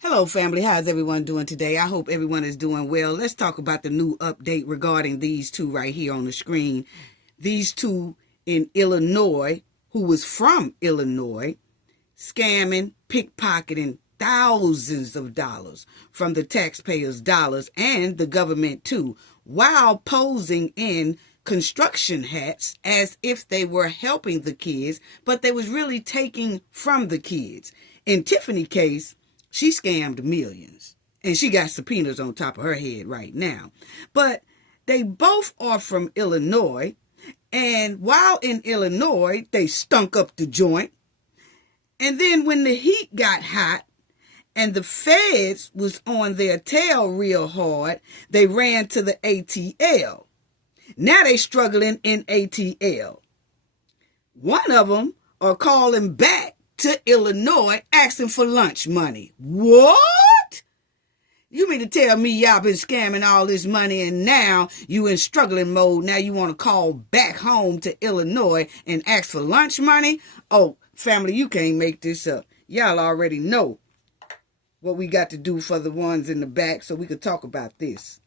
Hello, family. How's everyone doing today? I hope everyone is doing well. Let's talk about the new update regarding these two right here on the screen. These two in Illinois, who was from Illinois, scamming, pickpocketing thousands of dollars from the taxpayers' dollars and the government too, while posing in construction hats as if they were helping the kids, but they was really taking from the kids. In Tiffany's case, she scammed millions, and she got subpoenas on top of her head right now. But they both are from Illinois, and while in Illinois, they stunk up the joint. And then when the heat got hot and the feds was on their tail real hard, they ran to the ATL. Now they struggling in ATL. One of them are calling back to Illinois asking for lunch money. What? You mean to tell me y'all been scamming all this money and now you in struggling mode? Now you want to call back home to Illinois and ask for lunch money? Oh, family, you can't make this up. Y'all already know what we got to do for the ones in the back, so we could talk about this.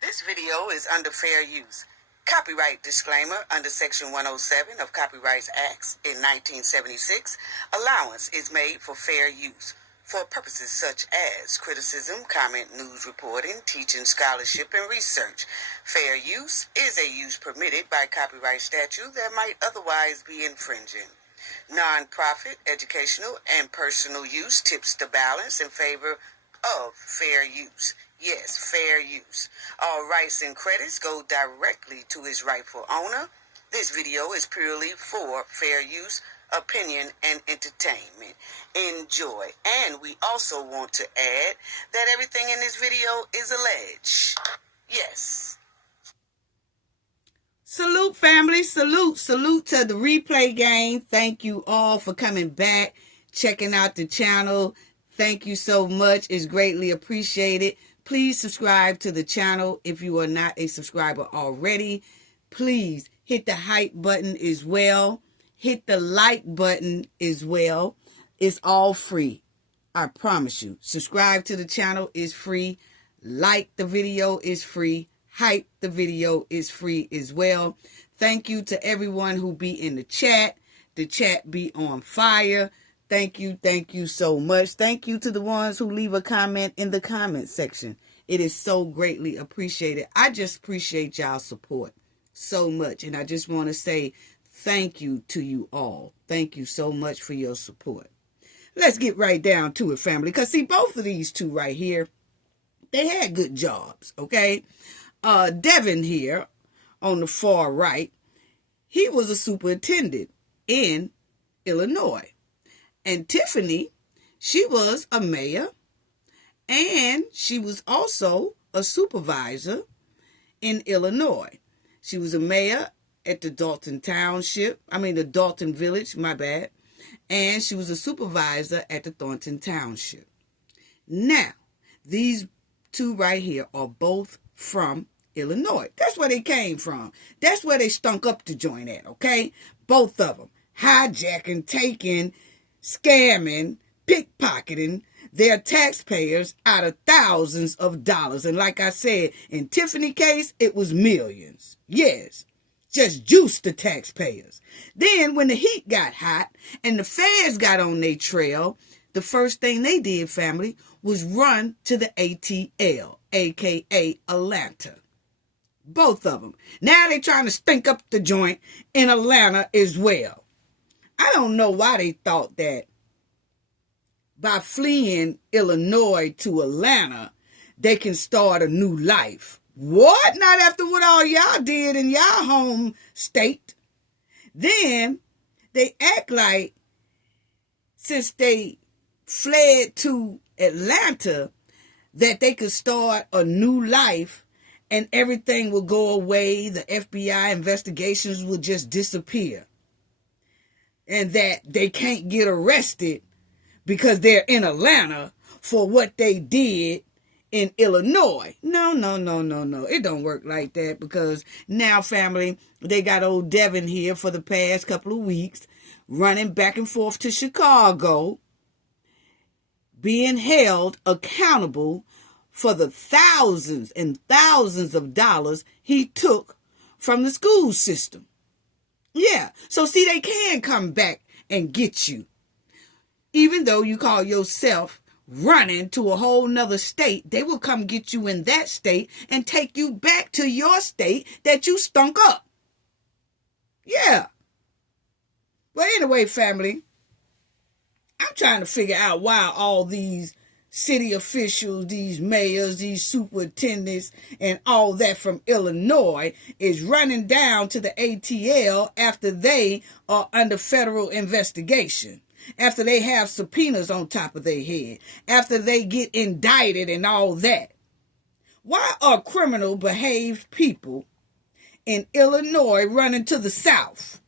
This video is under fair use. Copyright disclaimer under Section 107 of Copyrights Acts in 1976. Allowance is made for fair use for purposes such as criticism, comment, news reporting, teaching, scholarship, and research. Fair use is a use permitted by copyright statute that might otherwise be infringing. Non-profit, educational, and personal use tips the balance in favor of fair use. Yes, fair use. All rights and credits go directly to its rightful owner. This video is purely for fair use, opinion, and entertainment. Enjoy. And we also want to add that everything in this video is alleged. Yes. Salute, family. Salute. Salute to the replay gang. Thank you all for coming back, checking out the channel. Thank you so much. It's greatly appreciated. Please subscribe to the channel if you are not a subscriber already. Please hit the hype button as well. Hit the like button as well. It's all free. I promise you. Subscribe to the channel is free. Like the video is free. Hype the video is free as well. Thank you to everyone who be in the chat. The chat be on fire. Thank you so much. Thank you to the ones who leave a comment in the comment section. It is so greatly appreciated. I just appreciate y'all's support so much. And I just want to say thank you to you all. Thank you so much for your support. Let's get right down to it, family. Because see, both of these two right here, they had good jobs, okay? Devon here on the far right, he was a superintendent in Illinois. And Tiffany, she was a mayor, and she was also a supervisor in Illinois. She was a mayor at the Dalton Village, my bad. And she was a supervisor at the Thornton Township. Now, these two right here are both from Illinois. That's where they came from. That's where they stunk up the joint at, okay? Both of them. Hijacking, taking, scamming, pickpocketing their taxpayers out of thousands of dollars. And like I said, in Tiffany's case, it was millions. Yes, just juiced the taxpayers. Then when the heat got hot and the feds got on their trail, the first thing they did, family, was run to the ATL, a.k.a. Atlanta. Both of them. Now they trying to stink up the joint in Atlanta as well. I don't know why they thought that by fleeing Illinois to Atlanta, they can start a new life. What? Not after what all y'all did in y'all home state. Then they act like since they fled to Atlanta that they could start a new life and everything will go away. The FBI investigations will just disappear. And that they can't get arrested because they're in Atlanta for what they did in Illinois. No. It don't work like that because now, family, they got old Devon here for the past couple of weeks running back and forth to Chicago being held accountable for the thousands and thousands of dollars he took from the school system. Yeah, so see, they can come back and get you. Even though you call yourself running to a whole nother state, they will come get you in that state and take you back to your state that you stunk up. Yeah. Well, anyway, family, I'm trying to figure out why all these city officials, these mayors, these superintendents, and all that from Illinois is running down to the ATL after they are under federal investigation, after they have subpoenas on top of their head, after they get indicted and all that. Why are criminal behaved people in Illinois running to the South,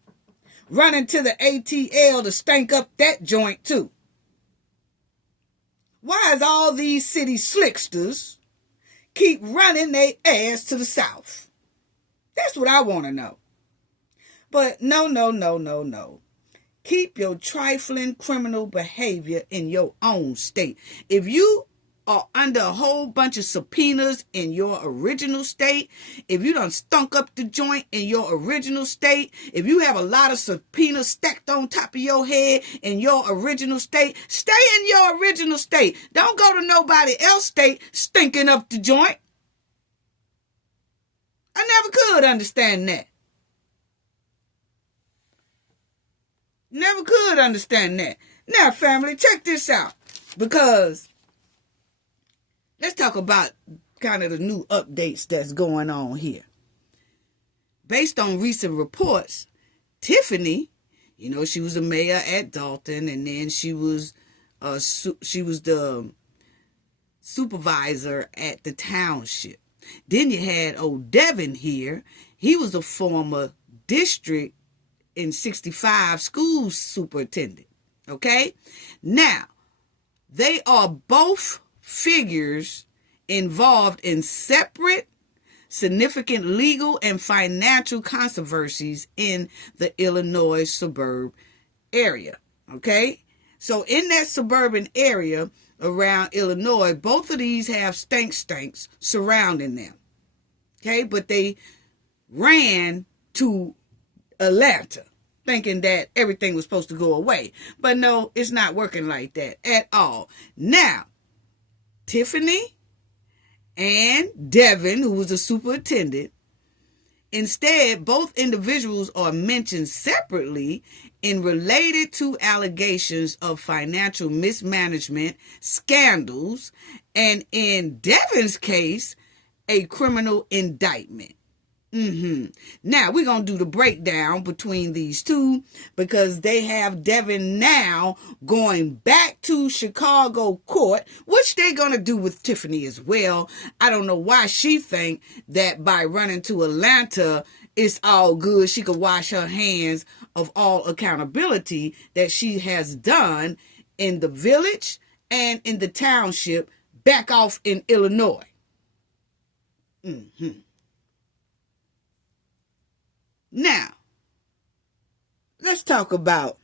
running to the ATL to stank up that joint too? Why is all these city slicksters keep running their ass to the South? That's what I want to know. But no. Keep your trifling criminal behavior in your own state. If you are under a whole bunch of subpoenas in your original state, if you done stunk up the joint in your original state, if you have a lot of subpoenas stacked on top of your head in your original state, stay in your original state. Don't go to nobody else's state stinking up the joint. I never could understand that. Never could understand that. Now, family, check this out, because let's talk about kind of the new updates that's going on here. Based on recent reports, Tiffany, she was a mayor at Dalton, and then she was the supervisor at the township. Then you had old Devon here. He was a former district in 65 school superintendent. Okay? Now, they are both figures involved in separate, significant legal and financial controversies in the Illinois suburb area. Okay? So in that suburban area around Illinois, both of these have stinks surrounding them. Okay? But they ran to Atlanta thinking that everything was supposed to go away. But no, it's not working like that at all. Now, Tiffany and Devon, who was a superintendent, instead, both individuals are mentioned separately and related to allegations of financial mismanagement, scandals, and in Devon's case, a criminal indictment. Now, we're going to do the breakdown between these two, because they have Devon now going back to Chicago court, which they're going to do with Tiffany as well. I don't know why she think that by running to Atlanta, it's all good. She could wash her hands of all accountability that she has done in the village and in the township back off in Illinois. Now, let's talk about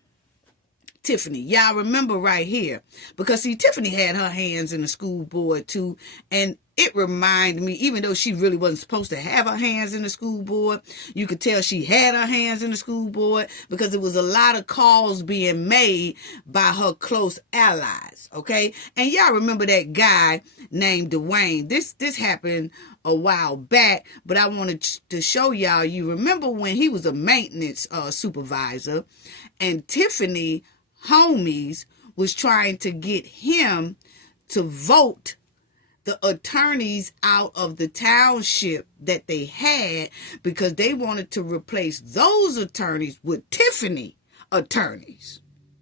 Tiffany. Y'all remember right here, because see, Tiffany had her hands in the school board too, and it reminded me, even though she really wasn't supposed to have her hands in the school board, you could tell she had her hands in the school board because there was a lot of calls being made by her close allies, okay? And y'all remember that guy named Dwayne. This happened a while back, but I wanted to show y'all, you remember when he was a maintenance supervisor, and Tiffany homies was trying to get him to vote the attorneys out of the township that they had, because they wanted to replace those attorneys with Tiffany attorneys.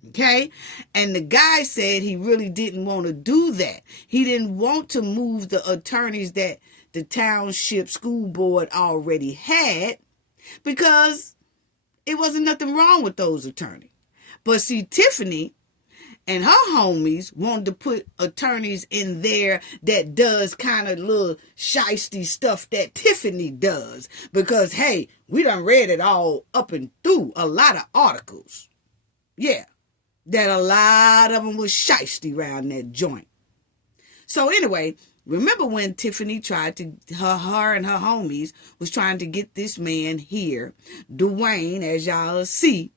Okay? And the guy said he really didn't want to do that. He didn't want to move the attorneys that the township school board already had, because it wasn't nothing wrong with those attorneys. But see, Tiffany and her homies wanted to put attorneys in there that does kind of little shiesty stuff that Tiffany does. Because, hey, we done read it all up and through a lot of articles. Yeah. that a lot of them was shiesty around that joint. So anyway, remember when Tiffany tried to, her and her homies was trying to get this man here, Dwayne, as y'all see,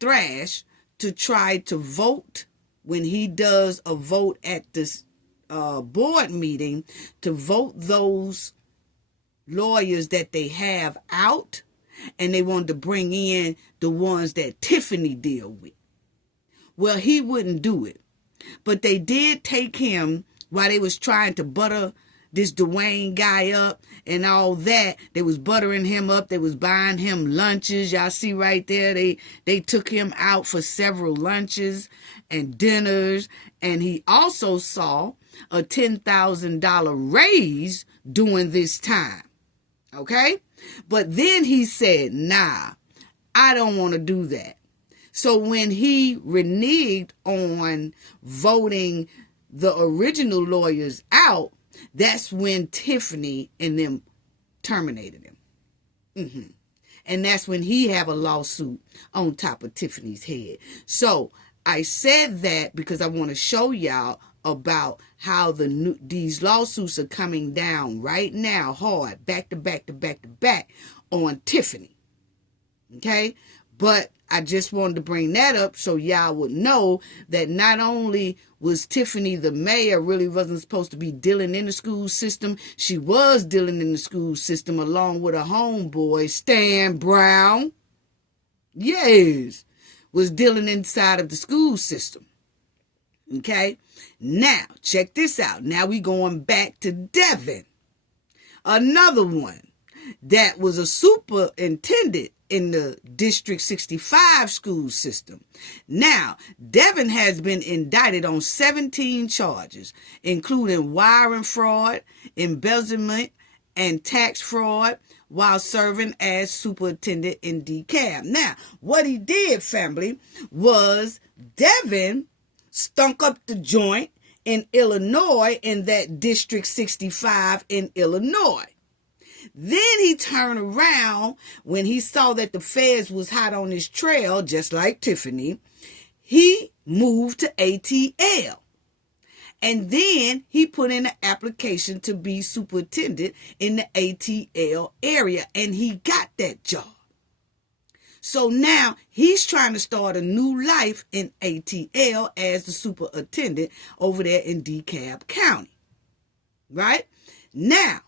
Thrash, to try to vote when he does a vote at this board meeting to vote those lawyers that they have out, and they wanted to bring in the ones that Tiffany deal with. Well, he wouldn't do it. But they did take him while they was trying to butter this Dwayne guy up and all that. They was buttering him up. They was buying him lunches. Y'all see right there. They took him out for several lunches and dinners. And he also saw a $10,000 raise during this time. Okay? But then he said, nah, I don't want to do that. So when he reneged on voting the original lawyers out, that's when Tiffany and them terminated him. And that's when he have a lawsuit on top of Tiffany's head. So I said that because I want to show y'all about how these lawsuits are coming down right now hard, back to back to back to back on Tiffany. Okay? But I just wanted to bring that up so y'all would know that not only was Tiffany the mayor really wasn't supposed to be dealing in the school system, she was dealing in the school system along with her homeboy, Stan Brown. Yes, was dealing inside of the school system. Okay? Now, check this out. Now we going back to Devon. Another one that was a superintendent in the District 65 school system. Now, Devon has been indicted on 17 charges, including wiring fraud, embezzlement, and tax fraud while serving as superintendent in DeKalb. Now, what he did, family, was Devon stunk up the joint in Illinois in that District 65 in Illinois. Then he turned around when he saw that the feds was hot on his trail, just like Tiffany. He moved to ATL. And then he put in an application to be superintendent in the ATL area, and he got that job. So now he's trying to start a new life in ATL as the superintendent over there in DeKalb County. Right? Now,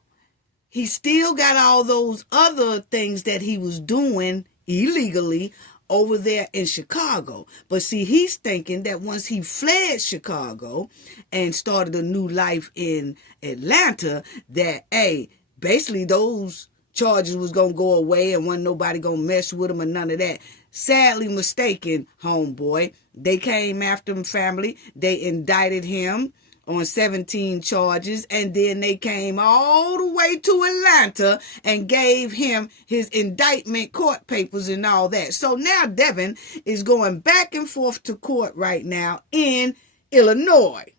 he still got all those other things that he was doing illegally over there in Chicago. But see, he's thinking that once he fled Chicago and started a new life in Atlanta, that, hey, basically those charges was going to go away and wasn't nobody going to mess with him or none of that. Sadly mistaken, homeboy. They came after him, family. They indicted him on 17 charges, and then they came all the way to Atlanta and gave him his indictment court papers and all that. So now Devon is going back and forth to court right now in Illinois.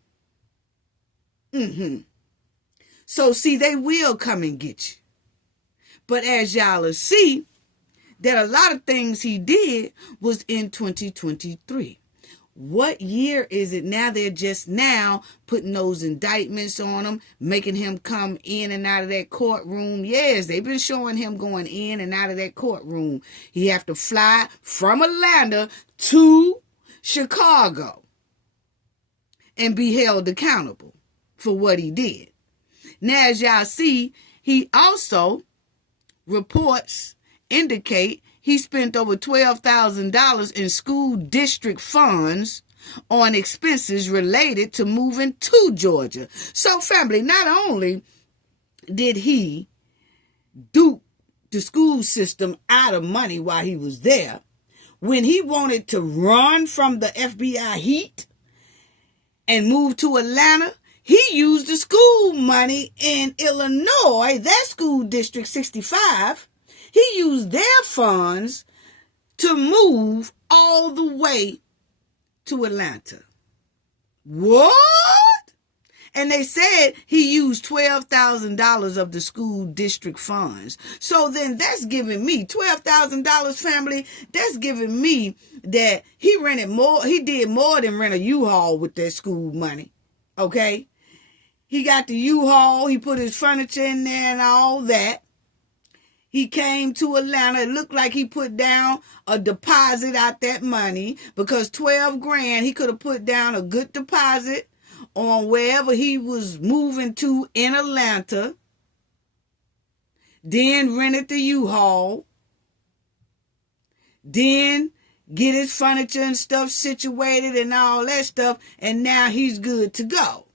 So see, they will come and get you. But as y'all will see, that a lot of things he did was in 2023. What year is it now? They're just now putting those indictments on him, making him come in and out of that courtroom. Yes, they've been showing him going in and out of that courtroom. He have to fly from Atlanta to Chicago and be held accountable for what he did. Now, as y'all see, he also reports indicate he spent over $12,000 in school district funds on expenses related to moving to Georgia. So, family, not only did he dupe the school system out of money while he was there, when he wanted to run from the FBI heat and move to Atlanta, he used the school money in Illinois, that school district 65. He used their funds to move all the way to Atlanta. What? And they said he used $12,000 of the school district funds. So then that's giving me $12,000, family. That's giving me that he rented more. He did more than rent a U-Haul with that school money. Okay. He got the U-Haul. He put his furniture in there and all that. He came to Atlanta. It looked like he put down a deposit out that money, because 12 grand, he could have put down a good deposit on wherever he was moving to in Atlanta. Then rented the U-Haul. Then get his furniture and stuff situated and all that stuff. And now he's good to go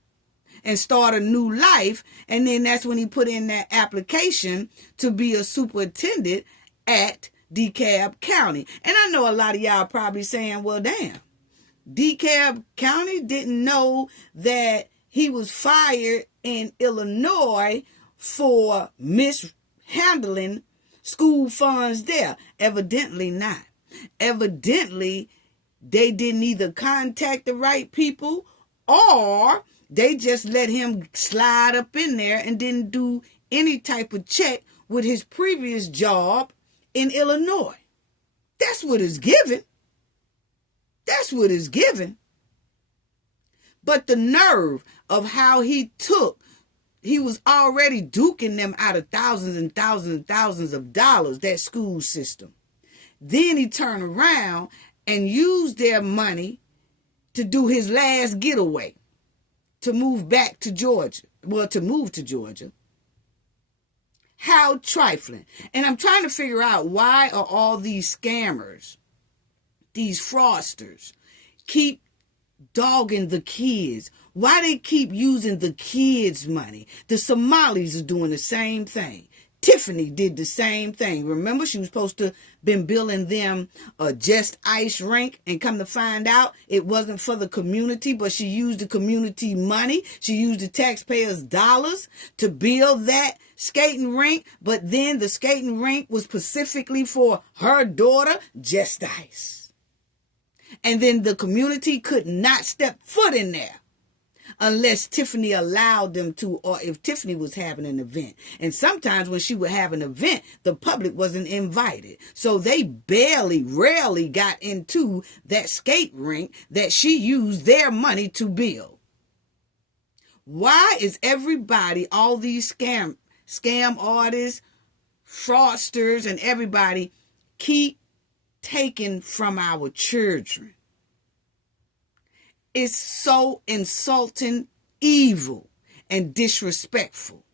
and start a new life. And then that's when he put in that application to be a superintendent at DeKalb County. And I know a lot of y'all probably saying, well, damn, DeKalb County didn't know that he was fired in Illinois for mishandling school funds there. Evidently not. Evidently, they didn't either contact the right people, or they just let him slide up in there and didn't do any type of check with his previous job in Illinois. That's what it's given. That's what it's given. But the nerve of how he was already duking them out of thousands and thousands and thousands of dollars, that school system. Then he turned around and used their money to do his last getaway, to move back to Georgia. Well, to move to Georgia. How trifling. And I'm trying to figure out, why are all these scammers, these fraudsters, keep dogging the kids? Why they keep using the kids' money? The Somalis are doing the same thing. Tiffany did the same thing. Remember, she was supposed to been billing them a Just Ice rink, and come to find out it wasn't for the community, but she used the community money. She used the taxpayers' dollars to build that skating rink, but then the skating rink was specifically for her daughter, Just Ice. And then the community could not step foot in there unless Tiffany allowed them to, or if Tiffany was having an event. And sometimes when she would have an event, the public wasn't invited. So they rarely got into that skate rink that she used their money to build. Why is everybody, all these scam artists, fraudsters, and everybody keep taking from our children? It's so insulting, evil, and disrespectful.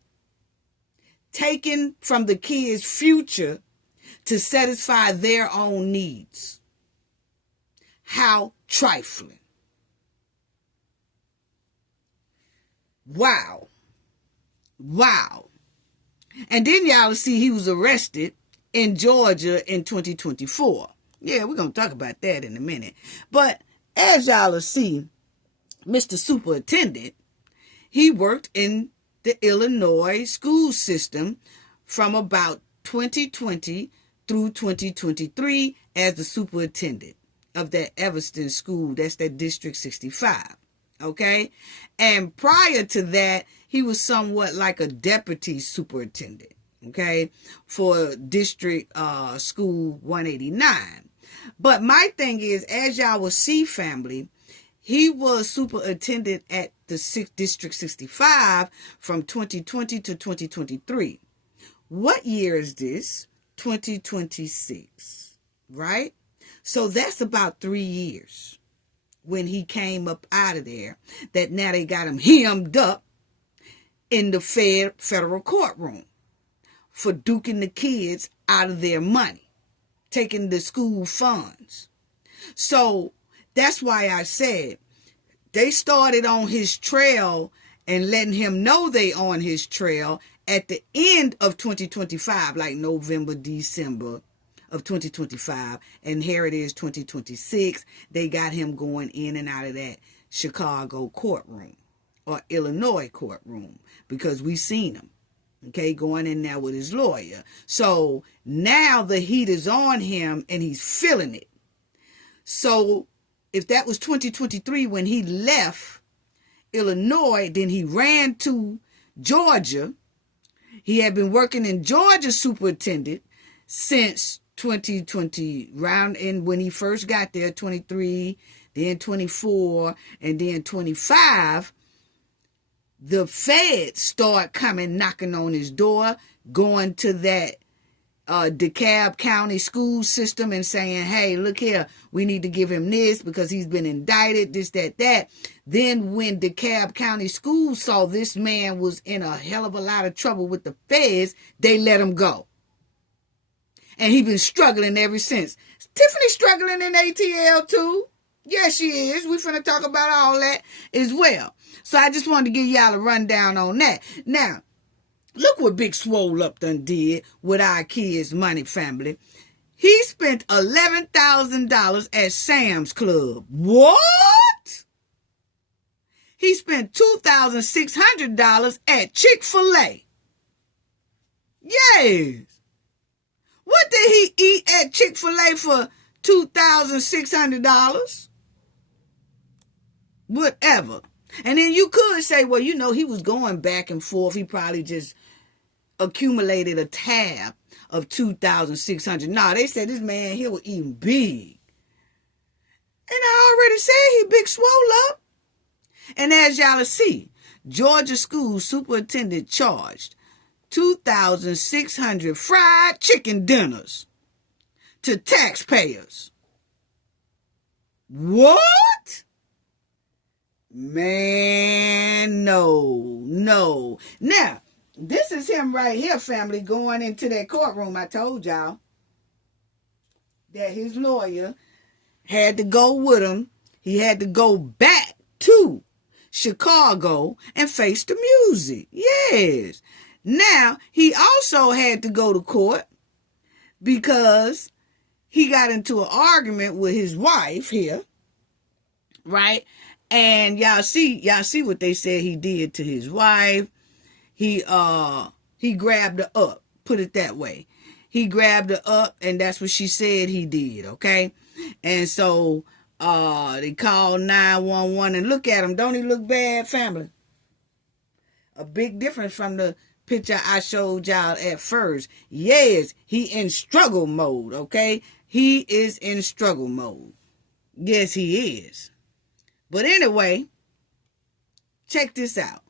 Taking from the kids' future to satisfy their own needs. How trifling. Wow. Wow. And then y'all see he was arrested in Georgia in 2024. Yeah, we're going to talk about that in a minute. But as y'all will see, Mr. Superintendent, he worked in the Illinois school system from about 2020 through 2023 as the superintendent of that Evanston school. That's that District 65. Okay? And prior to that, he was somewhat like a deputy superintendent. Okay? For District School 189. But my thing is, as y'all will see, family, he was superintendent at the District 65 from 2020 to 2023. What year is this? 2026, right? So that's about 3 years when he came up out of there, that now they got him hemmed up in the federal courtroom for duking the kids out of their money, taking the school funds. So that's why I said they started on his trail and letting him know they on his trail at the end of 2025, like November, December of 2025. And here it is, 2026. They got him going in and out of that Chicago courtroom or Illinois courtroom, because we seen him. Okay, going in there with his lawyer. So now the heat is on him and he's feeling it. So if that was 2023 when he left Illinois. Then he ran to Georgia. He had been working in Georgia superintendent since 2020, round in when he first got there, 23, then 24, and then 25. The feds start coming knocking on his door, going to that DeKalb County school system and saying, hey, look here, we need to give him this because he's been indicted, this, that. Then when DeKalb County schools saw this man was in a hell of a lot of trouble with the feds, they let him go. And he's been struggling ever since. Tiffany's struggling in ATL too. Yes, she is. We're finna talk about all that as well. So I just wanted to give y'all a rundown on that. Now, look what Big Swole Up done did with our kids' money, family. He spent $11,000 at Sam's Club. What? He spent $2,600 at Chick-fil-A. Yes. What did he eat at Chick-fil-A for $2,600? Whatever. And then you could say, well, you know, he was going back and forth. He probably just accumulated a tab of $2,600. Nah, they said this man here was eating big. And I already said he big swole up. And as y'all see, Georgia school superintendent charged 2,600 fried chicken dinners to taxpayers. What? Man, no. Now, this is him right here, family, going into that courtroom. I told y'all that his lawyer had to go with him. He had to go back to Chicago and face the music. Yes. Now, he also had to go to court because he got into an argument with his wife here, right? And y'all see what they said he did to his wife. He grabbed her up, put it that way. He grabbed her up, and that's what she said he did, okay? And so they called 911, and look at him. Don't he look bad, family? A big difference from the picture I showed y'all at first. Yes, he in struggle mode, okay? He is in struggle mode. Yes, he is. But anyway, check this out.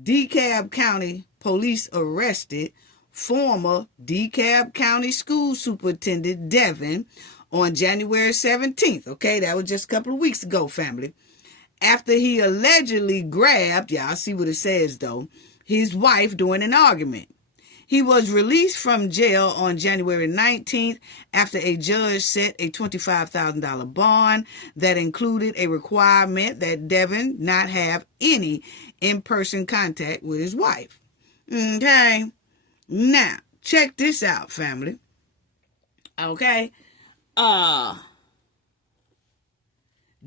DeKalb County police arrested former DeKalb County school superintendent Devon on January 17th. Okay, that was just a couple of weeks ago, family. After he allegedly grabbed, y'all see what it says though, his wife during an argument. He was released from jail on January 19th after a judge set a $25,000 bond that included a requirement that Devon not have any in-person contact with his wife. Okay. Now, check this out, family. Okay.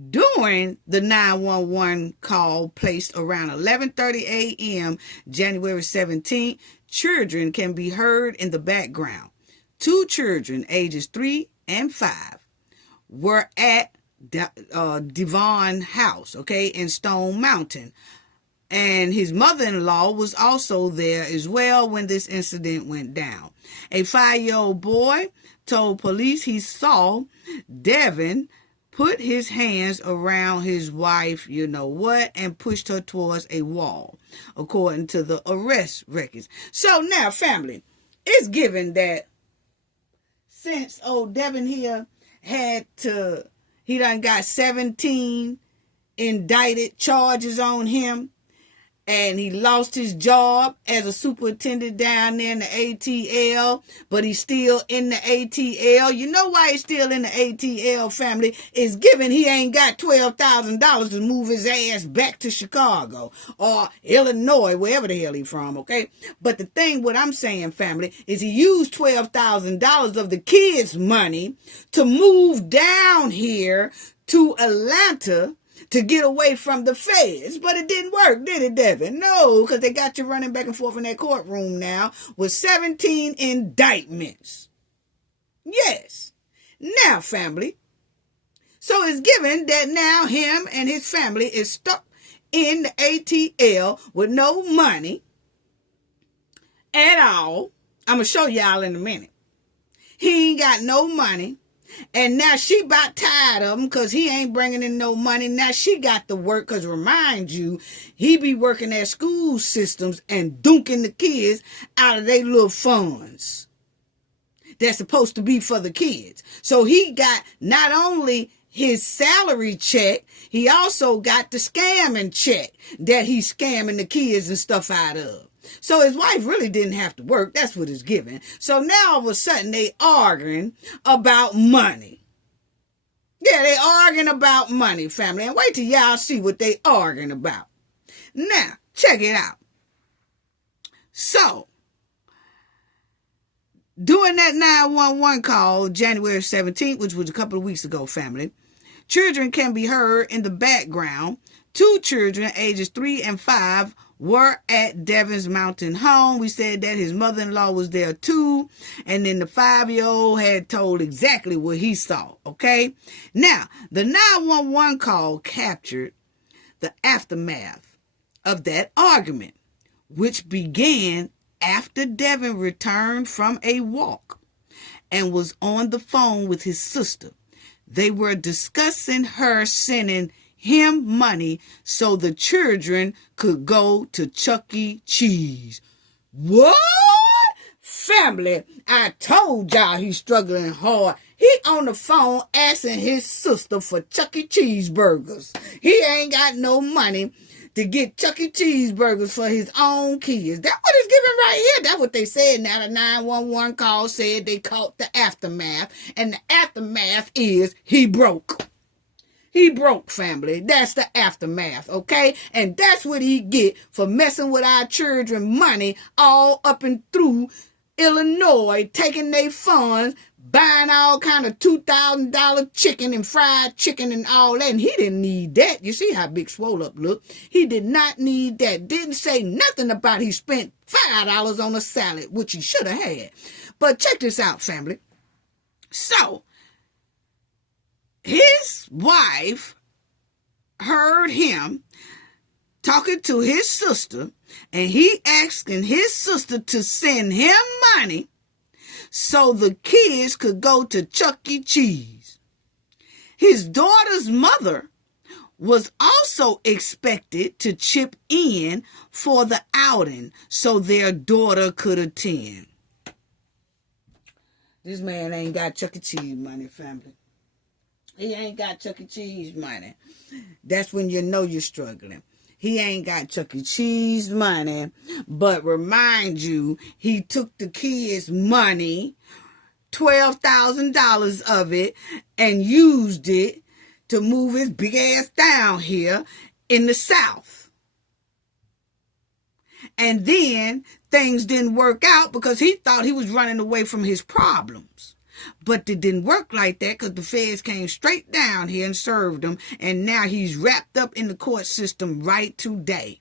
During the 911 call placed around 11:30 a.m. January 17th, children can be heard in the background. 2 children, ages 3 and 5, were at Devon house, okay, in Stone Mountain. And his mother-in-law was also there as well when this incident went down. A 5-year-old boy told police he saw Devon put his hands around his wife, you know what, and pushed her towards a wall, according to the arrest records. So now, family, it's given that since old Devon here he done got 17 indicted charges on him, and he lost his job as a superintendent down there in the ATL, but he's still in the ATL. You know why he's still in the ATL, family? It's given he ain't got $12,000 to move his ass back to Chicago or Illinois, wherever the hell he's from, okay? But the thing, what I'm saying, family, is he used $12,000 of the kids' money to move down here to Atlanta to get away from the feds. But it didn't work, did it, Devon? No, because they got you running back and forth in that courtroom now with 17 indictments. Yes. Now, family. So it's given that now him and his family is stuck in the ATL with no money at all. I'm going to show y'all in a minute. He ain't got no money. And now she about tired of him because he ain't bringing in no money. Now she got to work because, remind you, he be working at school systems and dunking the kids out of their little funds that's supposed to be for the kids. So he got not only his salary check, he also got the scamming check that he's scamming the kids and stuff out of. So his wife really didn't have to work. That's what it's given. So now all of a sudden they arguing about money. Yeah, they arguing about money, family. And wait till y'all see what they arguing about. Now, check it out. So, during that 911 call, January 17th, which was a couple of weeks ago, family, children can be heard in the background. 2 children, ages 3 and 5, were at Devon's mountain home. We said that his mother-in-law was there too. And then the 5-year-old had told exactly what he saw. Okay. Now, the 911 call captured the aftermath of that argument, which began after Devon returned from a walk and was on the phone with his sister. They were discussing her sending him money so the children could go to Chuck E. Cheese. What? Family, I told y'all he's struggling hard. He on the phone asking his sister for Chuck E. Cheese burgers. He ain't got no money to get Chuck E. Cheese burgers for his own kids. That's what it's giving right here. That's what they said. Now the 911 call said they caught the aftermath. And the aftermath is he broke. He broke, family. That's the aftermath, okay? And that's what he get for messing with our children money all up and through Illinois, taking their funds, buying all kind of $2,000 chicken and fried chicken and all that. And he didn't need that. You see how big Swole Up looked? He did not need that. Didn't say nothing about he spent $5 on a salad, which he should have had. But check this out, family. So, his wife heard him talking to his sister, and he asking his sister to send him money so the kids could go to Chuck E. Cheese. His daughter's mother was also expected to chip in for the outing so their daughter could attend. This man ain't got Chuck E. Cheese money, family. He ain't got Chuck E. Cheese money. That's when you know you're struggling. He ain't got Chuck E. Cheese money. But remind you, he took the kids' money, $12,000 of it, and used it to move his big ass down here in the South. And then things didn't work out because he thought he was running away from his problems. But it didn't work like that because the feds came straight down here and served him. And now he's wrapped up in the court system right today.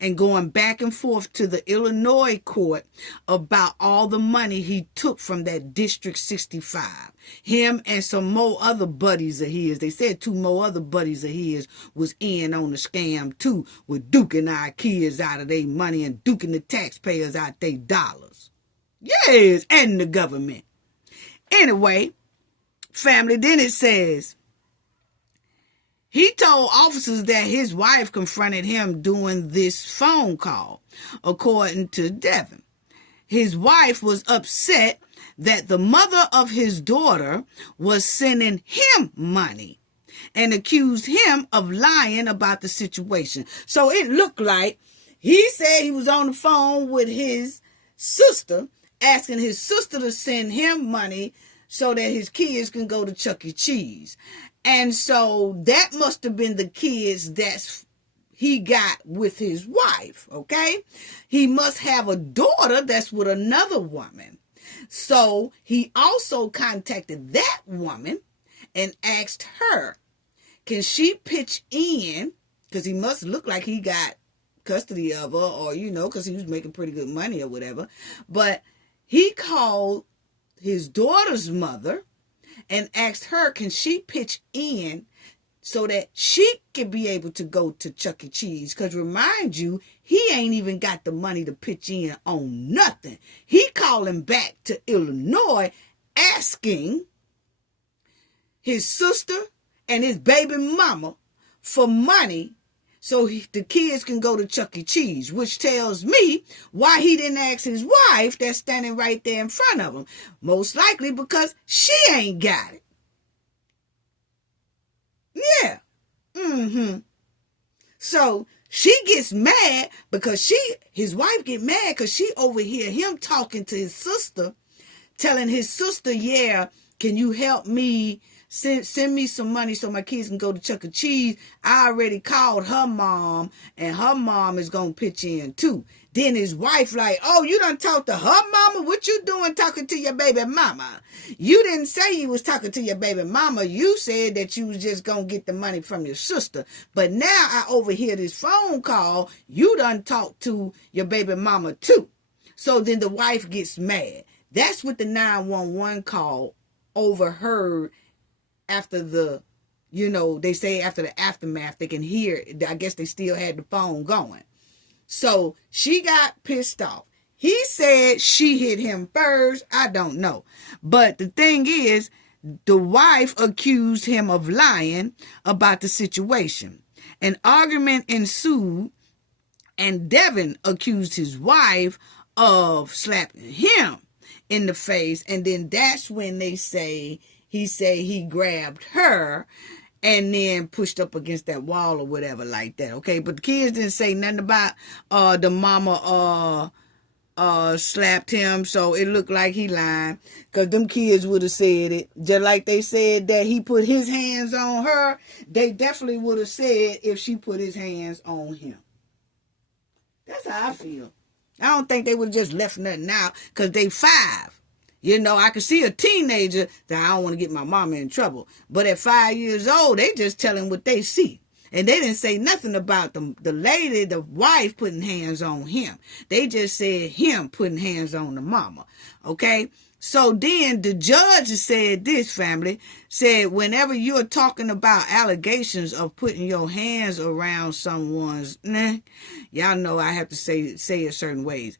And going back and forth to the Illinois court about all the money he took from that District 65. Him and some more other buddies of his. They said 2 more other buddies of his was in on the scam too. With duking our kids out of their money and duking the taxpayers out their dollars. Yes, and the government. Anyway, family, then it says, he told officers that his wife confronted him during this phone call, according to Devon. His wife was upset that the mother of his daughter was sending him money and accused him of lying about the situation. So it looked like he said he was on the phone with his sister, asking his sister to send him money so that his kids can go to Chuck E. Cheese. And so that must have been the kids that he got with his wife, okay? He must have a daughter that's with another woman. So he also contacted that woman and asked her, can she pitch in? Because he must look like he got custody of her, or, because he was making pretty good money or whatever. But he called his daughter's mother and asked her, can she pitch in so that she can be able to go to Chuck E. Cheese. Because remind you, he ain't even got the money to pitch in on nothing. He calling back to Illinois asking his sister and his baby mama for money so the kids can go to Chuck E. Cheese, which tells me why he didn't ask his wife that's standing right there in front of him. Most likely because she ain't got it. Yeah. So she gets mad because his wife get mad because she overhear him talking to his sister, telling his sister, yeah, can you help me? Send me some money so my kids can go to Chuck E. Cheese. I already called her mom, and her mom is going to pitch in too. Then his wife like, oh, you done talked to her mama? What you doing talking to your baby mama? You didn't say you was talking to your baby mama. You said that you was just going to get the money from your sister. But now I overhear this phone call. You done talked to your baby mama too. So then the wife gets mad. That's what the 911 call overheard. After they say after the aftermath, they can hear, I guess they still had the phone going. So she got pissed off. He said she hit him first. I don't know. But the thing is, the wife accused him of lying about the situation. An argument ensued, and Devon accused his wife of slapping him in the face. And then that's when they say, he said he grabbed her and then pushed up against that wall or whatever like that, okay? But the kids didn't say nothing about the mama slapped him, so it looked like he lying. Because them kids would have said it. Just like they said that he put his hands on her, they definitely would have said if she put his hands on him. That's how I feel. I don't think they would have just left nothing out because they 5. I could see a teenager that I don't want to get my mama in trouble. But at 5 years old, they just telling what they see. And they didn't say nothing about the lady, the wife putting hands on him. They just said him putting hands on the mama. Okay? So then the judge said this, family, said whenever you're talking about allegations of putting your hands around someone's neck, y'all know I have to say it certain ways.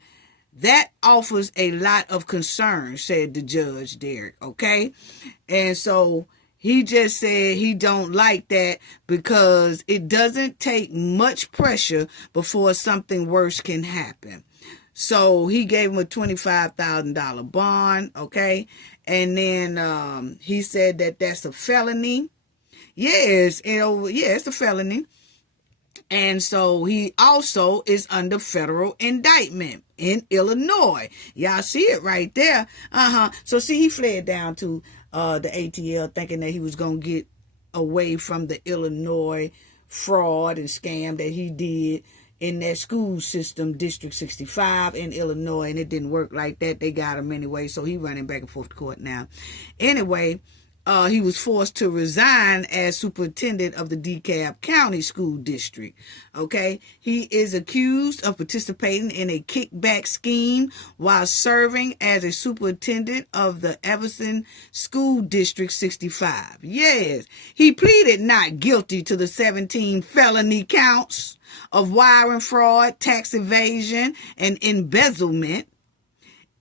That offers a lot of concern, said the judge, Derek, okay? And so he just said he don't like that because it doesn't take much pressure before something worse can happen. So he gave him a $25,000 bond, okay? And then he said that that's a felony. Yes, it's a felony. And so he also is under federal indictment in Illinois. Y'all see it right there. So see, he fled down to the ATL thinking that he was going to get away from the Illinois fraud and scam that he did in that school system, District 65 in Illinois. And it didn't work like that. They got him anyway. So he running back and forth to court now. Anyway, he was forced to resign as superintendent of the DeKalb County School District. Okay, he is accused of participating in a kickback scheme while serving as a superintendent of the Everson School District 65. Yes, he pleaded not guilty to the 17 felony counts of wire and fraud, tax evasion, and embezzlement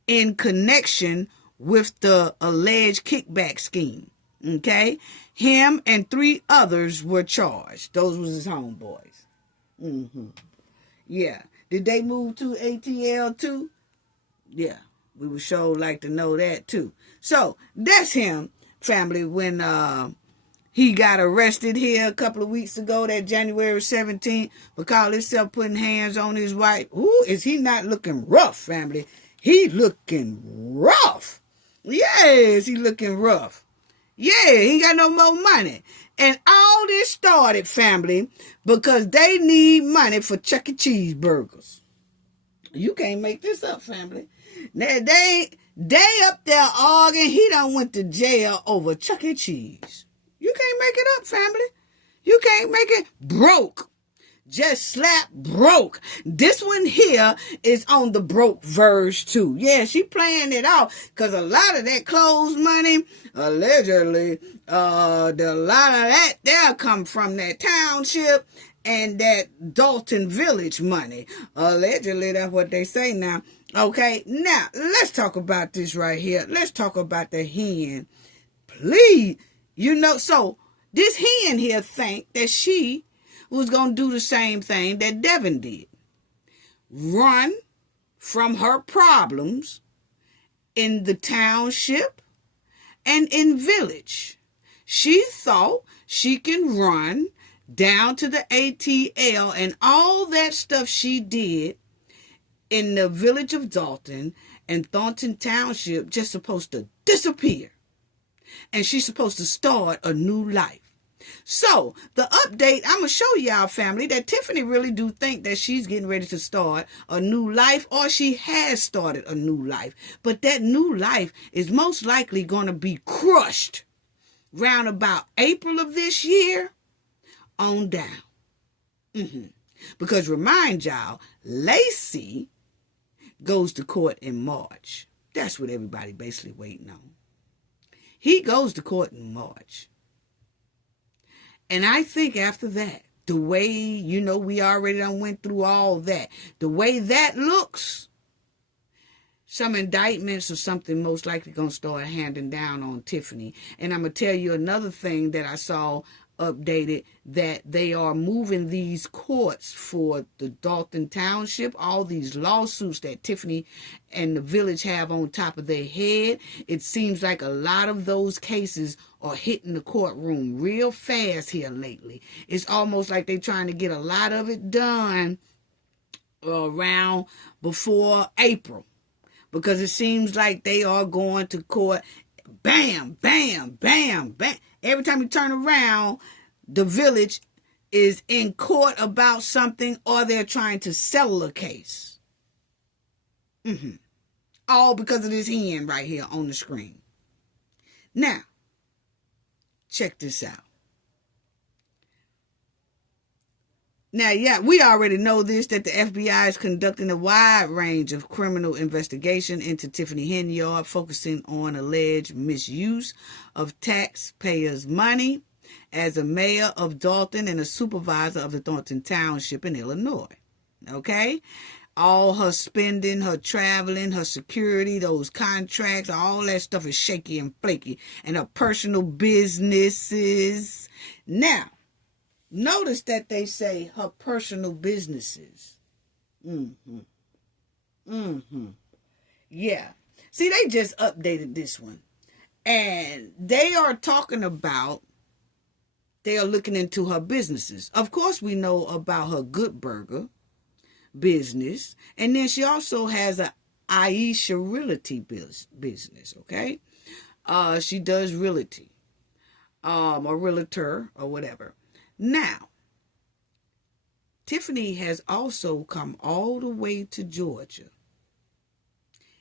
in connection with the alleged kickback scheme. Okay, him and 3 others were charged. Those was his homeboys. Yeah. Did they move to ATL too? Yeah, we would sure like to know that too. So that's him, family. When he got arrested here a couple of weeks ago, that January 17th, for calling himself putting hands on his wife. Ooh, is he not looking rough, family? He looking rough. Yes, he looking rough. Yeah, he ain't got no more money. And all this started, family, because they need money for Chuck E. Cheese burgers. You can't make this up, family. Now, they up there arguing. He done went to jail over Chuck E. Cheese. You can't make it up, family. You can't make it broke. just slap broke. This one here is on the broke verge too. Yeah, she playing it off because a lot of that clothes money, allegedly, a lot of that there come from that township and that Dalton Village money. Allegedly, that's what they say now. Okay, now let's talk about this right here. Let's talk about the hen. Please, so this hen here think that she was going to do the same thing that Devon did. Run from her problems in the township and in village. She thought she can run down to the ATL and all that stuff she did in the village of Dalton and Thornton Township just supposed to disappear. And she's supposed to start a new life. So, the update, I'm going to show y'all, family, that Tiffany really do think that she's getting ready to start a new life, or she has started a new life. But that new life is most likely going to be crushed round about April of this year on down. Because remind y'all, Lacey goes to court in March. That's what everybody basically waiting on. He goes to court in March. And I think after that, the way, we already done went through all that. The way that looks, some indictments or something most likely going to start handing down on Tiffany. And I'm going to tell you another thing that I saw updated, that they are moving these courts for the Dalton Township, all these lawsuits that Tiffany and the village have on top of their head. It seems like a lot of those cases are hitting the courtroom real fast here lately. It's almost like they're trying to get a lot of it done around before April, because it seems like they are going to court. Bam, bam, bam, bam. Every time you turn around, the village is in court about something, or they're trying to settle a case. All because of this hen right here on the screen. Now, check this out. Now, yeah, we already know this, that the FBI is conducting a wide range of criminal investigation into Tiffany Henyard, focusing on alleged misuse of taxpayers' money as a mayor of Dalton and a supervisor of the Thornton Township in Illinois. Okay? All her spending, her traveling, her security, those contracts, all that stuff is shaky and flaky. And her personal businesses. Now, notice that they say her personal businesses. Yeah. See, they just updated this one. And they are talking about, they are looking into her businesses. Of course, we know about her Good Burger business. And then she also has a Aisha Realty business, okay? She does realty. A realtor or whatever. Now, Tiffany has also come all the way to Georgia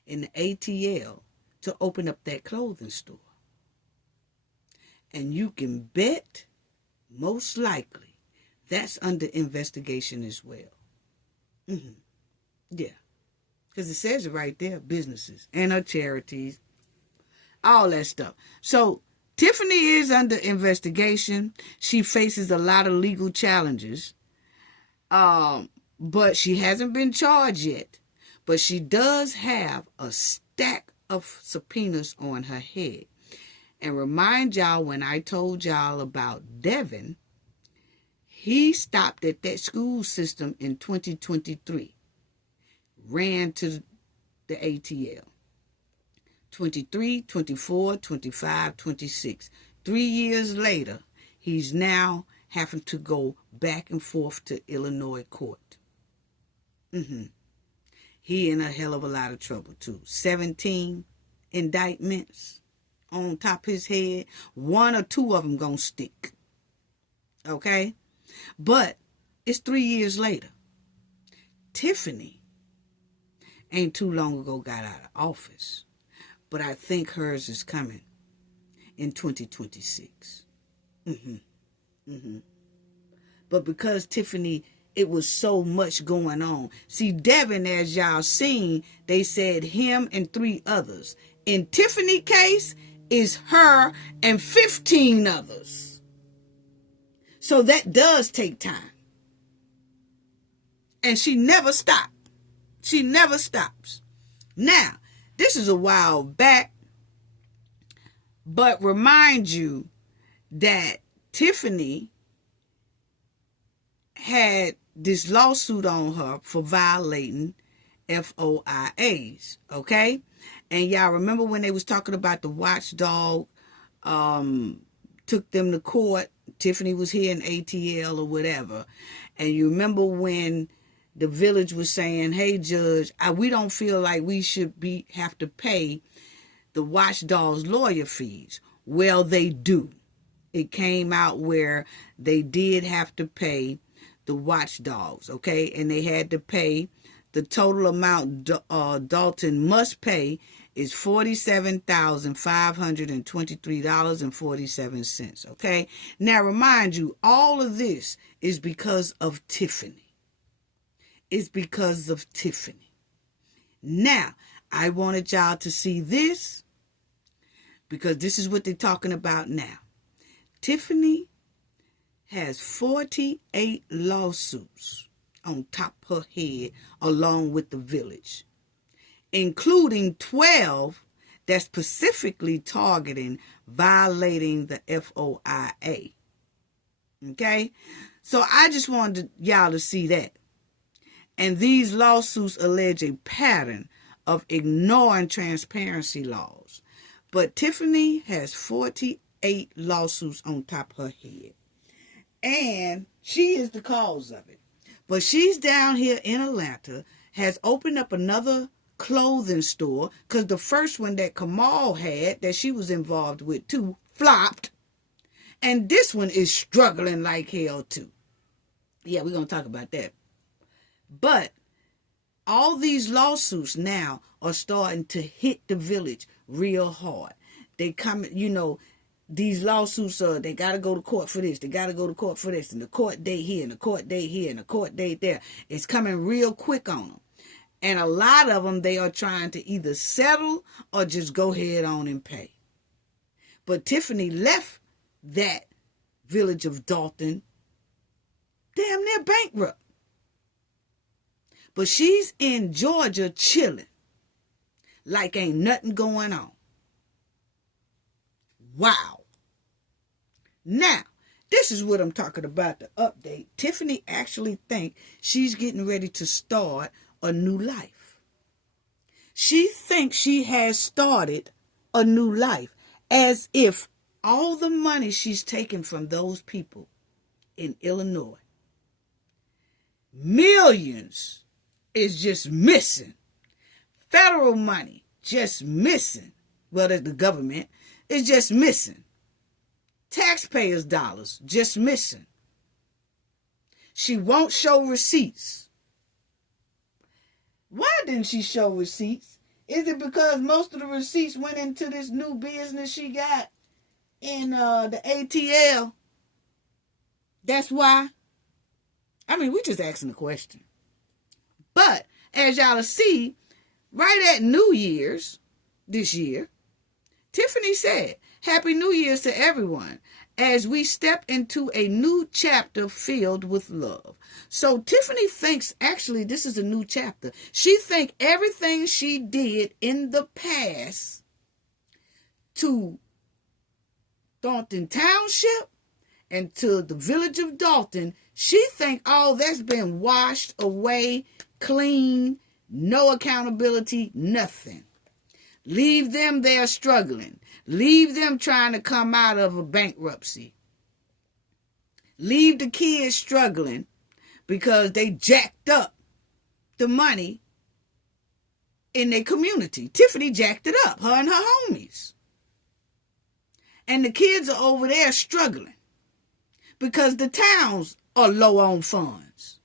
in the ATL to open up that clothing store. And you can bet, most likely, that's under investigation as well. Yeah. Because it says it right there, businesses and her charities, all that stuff. So, Tiffany is under investigation. She faces a lot of legal challenges. But she hasn't been charged yet. But she does have a stack of subpoenas on her head. And remind y'all, when I told y'all about Devon, he stopped at that school system in 2023. Ran to the ATL. 23, 24, 25, 26. 3 years later, he's now having to go back and forth to Illinois court. He in a hell of a lot of trouble, too. 17 indictments on top of his head. 1 or 2 of them gonna stick. Okay? But it's 3 years later. Tiffany ain't too long ago got out of office. But I think hers is coming in 2026. But because Tiffany it was so much going on. See, Devon, as y'all seen, they said him and 3 others. In Tiffany case, is her and 15 others. So that does take time. And she never stopped. She never stops. Now, this is a while back, but remind you that Tiffany had this lawsuit on her for violating FOIAs, okay? And y'all remember when they was talking about the watchdog, took them to court. Tiffany was here in ATL or whatever. And you remember when the village was saying, hey, judge, we don't feel like we should have to pay the watchdog's lawyer fees. Well, they do. It came out where they did have to pay the watchdogs, okay? And they had to pay the total amount Dalton must pay is $47,523.47, okay? Now, remind you, all of this is because of Tiffany. It's because of Tiffany. Now, I wanted y'all to see this because this is what they're talking about now. Tiffany has 48 lawsuits on top of her head along with the village, including 12 that's specifically targeting violating the FOIA. Okay? So I just wanted y'all to see that. And these lawsuits allege a pattern of ignoring transparency laws. But Tiffany has 48 lawsuits on top of her head. And she is the cause of it. But she's down here in Atlanta, has opened up another clothing store, because the first one that Kamal had, that she was involved with too, flopped. And this one is struggling like hell too. Yeah, we're going to talk about that. But all these lawsuits now are starting to hit the village real hard. They come, these lawsuits they got to go to court for this. They got to go to court for this. And the court date here, and the court date here, and the court date there. It's coming real quick on them. And a lot of them, they are trying to either settle or just go head on and pay. But Tiffany left that village of Dalton damn near bankrupt. But she's in Georgia chilling like ain't nothing going on. Wow. Now, this is what I'm talking about, the update. Tiffany actually think she's getting ready to start a new life. She thinks she has started a new life, as if all the money she's taken from those people in Illinois, millions, is just missing. Federal money just missing. Well, the government is just missing. Taxpayers' dollars just missing. She won't show receipts. Why didn't she show receipts? Is it because most of the receipts went into this new business she got in the ATL? That's why? I mean, we're just asking a question. But as y'all see, right at New Year's this year, Tiffany said, Happy New Year's to everyone as we step into a new chapter filled with love. So Tiffany thinks actually this is a new chapter. She thinks everything she did in the past to Dalton Township and to the village of Dalton, she think all that's been washed away, clean, no accountability, nothing. Leave them there struggling. Leave them trying to come out of a bankruptcy. Leave the kids struggling because they jacked up the money in their community. Tiffany jacked it up, her and her homies. And the kids are over there struggling because the towns are low on funds.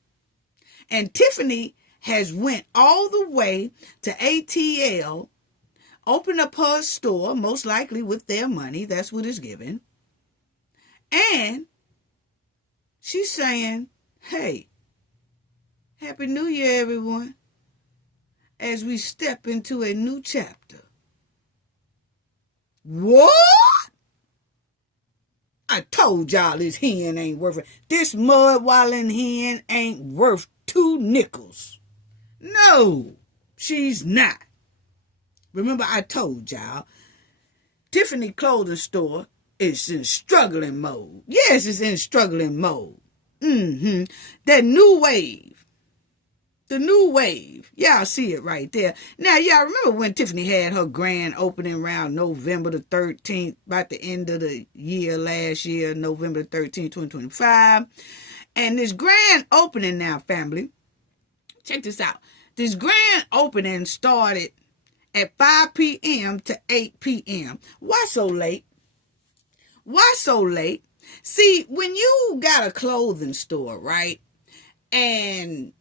And Tiffany has went all the way to ATL, opened up her store, most likely with their money. That's what is given. And she's saying, hey, Happy New Year, everyone, as we step into a new chapter. What? I told y'all this hen ain't worth it. This mud-walling hen ain't worth 2 nickels. No, she's not. Remember, I told y'all, Tiffany clothing store is in struggling mode. Yes, it's in struggling mode. That new wave. The new wave. Y'all see it right there. Now, y'all remember when Tiffany had her grand opening around November the 13th, about the end of the year last year, November the 13th, 2025. And this grand opening now, family, check this out. This grand opening started at 5 p.m. to 8 p.m. Why so late? Why so late? See, when you got a clothing store, right, and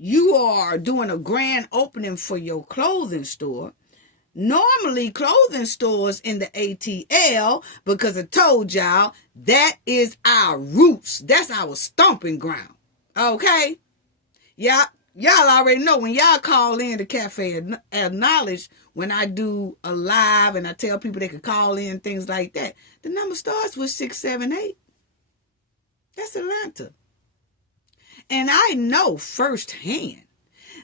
you are doing a grand opening for your clothing store, normally clothing stores in the ATL, because I told y'all, that is our roots. That's our stomping ground. Okay? Y'all already know when y'all call in the Cafe of Knowledge, when I do a live and I tell people they can call in, things like that, the number starts with 678. That's Atlanta. And I know firsthand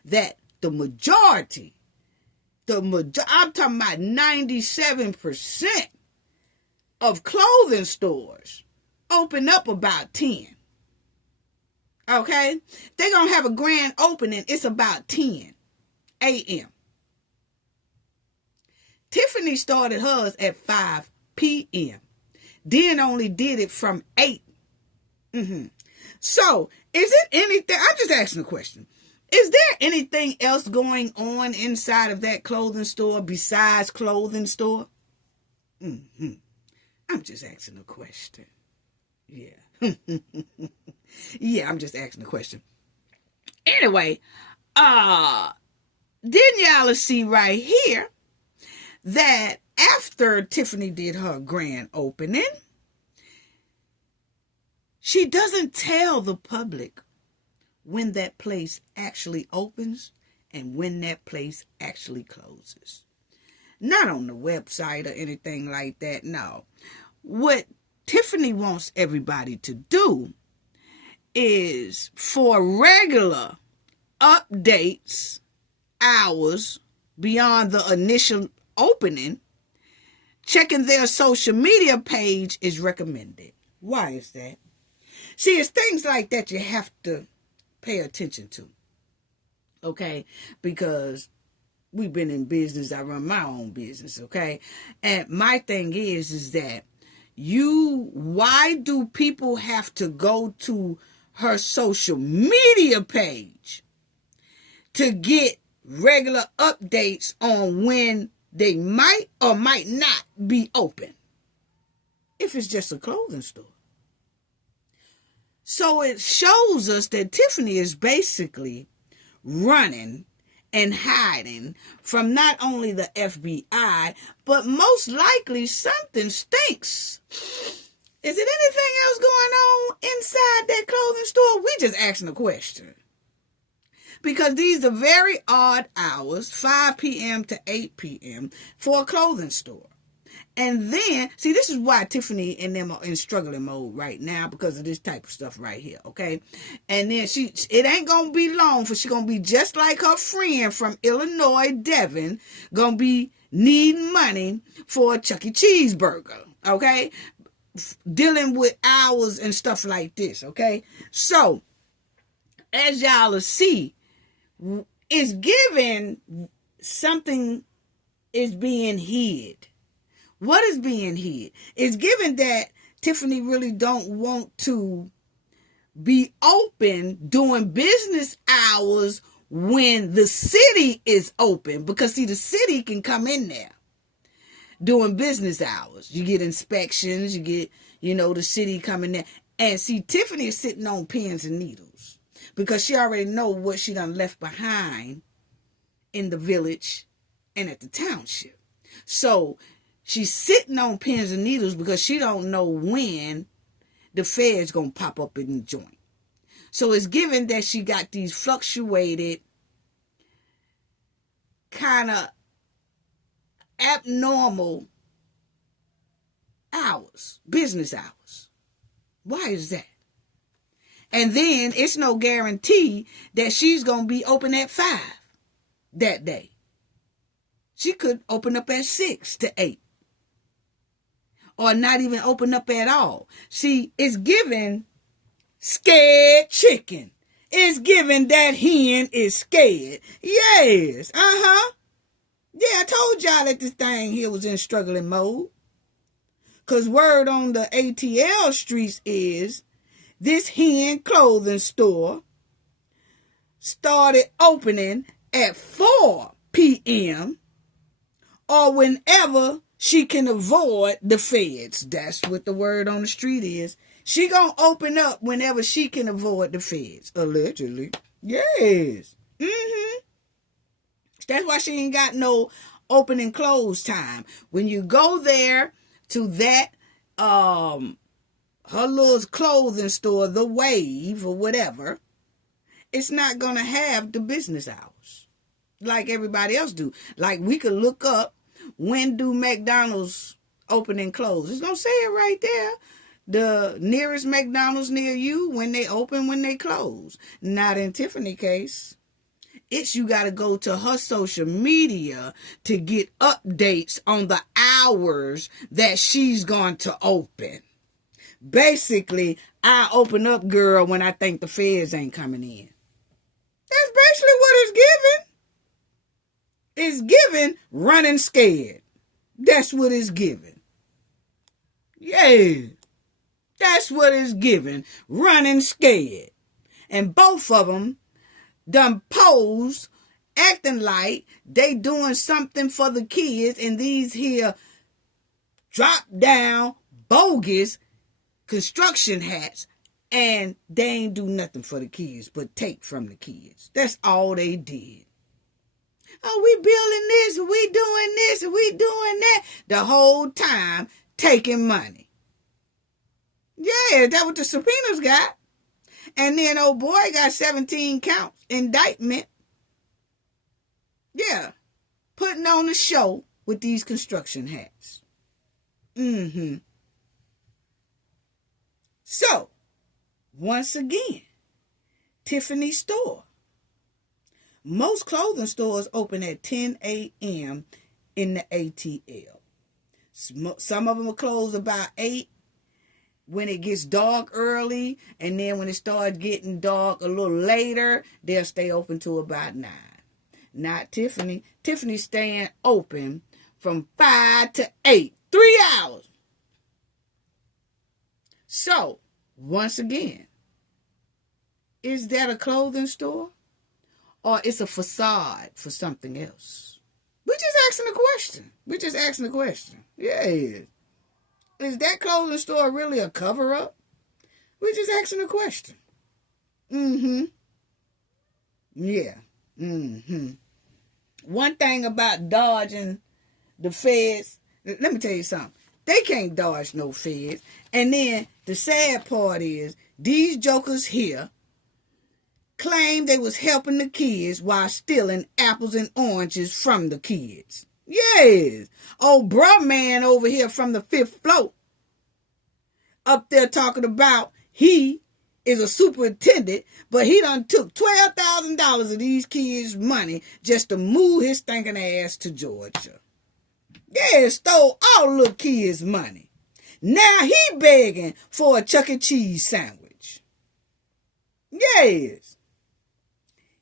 that I'm talking about 97% of clothing stores open up about 10. Okay? They're going to have a grand opening. It's about 10 a.m. Tiffany started hers at 5 p.m. Then only did it from 8. So, is it anything? I'm just asking a question. Is there anything else going on inside of that clothing store besides clothing store? I'm just asking a question. Yeah. Yeah, I'm just asking a question. Anyway, then y'all see right here that after Tiffany did her grand opening, she doesn't tell the public when that place actually opens and when that place actually closes. Not on the website or anything like that, no. What Tiffany wants everybody to do is for regular updates, hours beyond the initial opening, checking their social media page is recommended. Why is that? See, it's things like that you have to pay attention to, okay? Because we've been in business. I run my own business, okay? And my thing is that why do people have to go to her social media page to get regular updates on when they might or might not be open if it's just a clothing store? So it shows us that Tiffany is basically running and hiding from not only the FBI, but most likely something stinks. Is it anything else going on inside that clothing store? We just asking a question. Because these are very odd hours, 5 p.m. to 8 p.m. for a clothing store. And then, see, this is why Tiffany and them are in struggling mode right now, because of this type of stuff right here, okay? And then it ain't going to be long for she going to be just like her friend from Illinois, Devon, going to be needing money for a Chuck E. Cheese burger, okay? Dealing with hours and stuff like this, okay? So, as y'all will see, it's given something is being hid. What is being hid? It's given that Tiffany really don't want to be open doing business hours when the city is open. Because, see, the city can come in there doing business hours. You get inspections. You get, the city coming there. And, see, Tiffany is sitting on pins and needles because she already know what she done left behind in the village and at the township. So she's sitting on pins and needles because she don't know when the Fed's going to pop up in the joint. So it's given that she got these fluctuated, kind of abnormal hours, business hours. Why is that? And then it's no guarantee that she's going to be open at 5 that day. She could open up at 6 to 8. Or not even open up at all. See, it's given scared chicken. It's given that hen is scared. Yes. Yeah, I told y'all that this thing here was in struggling mode. Because word on the ATL streets is this hen clothing store started opening at 4 p.m. or whenever she can avoid the feds. That's what the word on the street is. She gonna open up whenever she can avoid the feds. Allegedly. Yes. That's why she ain't got no open and close time. When you go there to that, her little clothing store, The Wave or whatever, it's not going to have the business hours like everybody else do. Like we could look up, when do McDonald's open and close? It's going to say it right there. The nearest McDonald's near you, when they open, when they close. Not in Tiffany case. It's you got to go to her social media to get updates on the hours that she's going to open. Basically, I open up, girl, when I think the feds ain't coming in. That's basically what it's given. It's given running scared. That's what it's given. Yeah. That's what it's given. Running scared. And both of them done pose, acting like they doing something for the kids in these here drop down, bogus construction hats, and they ain't do nothing for the kids but take from the kids. That's all they did. Oh, we building this, we doing this, we doing that. The whole time taking money. Yeah, that's what the subpoenas got. And then old boy got 17 counts indictment. Yeah, putting on a show with these construction hats. So, once again, Tiffany store. Most clothing stores open at 10 a.m. in the ATL. Some of them will close about 8 when it gets dark early, and then when it starts getting dark a little later, they'll stay open till about 9. Not Tiffany. Tiffany's staying open from 5 to 8. 3 hours. So, once again, is that a clothing store? Or it's a facade for something else? We're just asking a question. Yeah, it is. Is that clothing store really a cover-up? We're just asking a question. Yeah. One thing about dodging the feds, let me tell you something. They can't dodge no feds. And then the sad part is, these jokers here claimed they was helping the kids while stealing apples and oranges from the kids. Yes. Old bruh man over here from the 5th floor up there talking about he is a superintendent, but he done took $12,000 of these kids' money just to move his stinking ass to Georgia. Yeah, stole all little kids' money. Now he begging for a Chuck E. Cheese sandwich. Yes.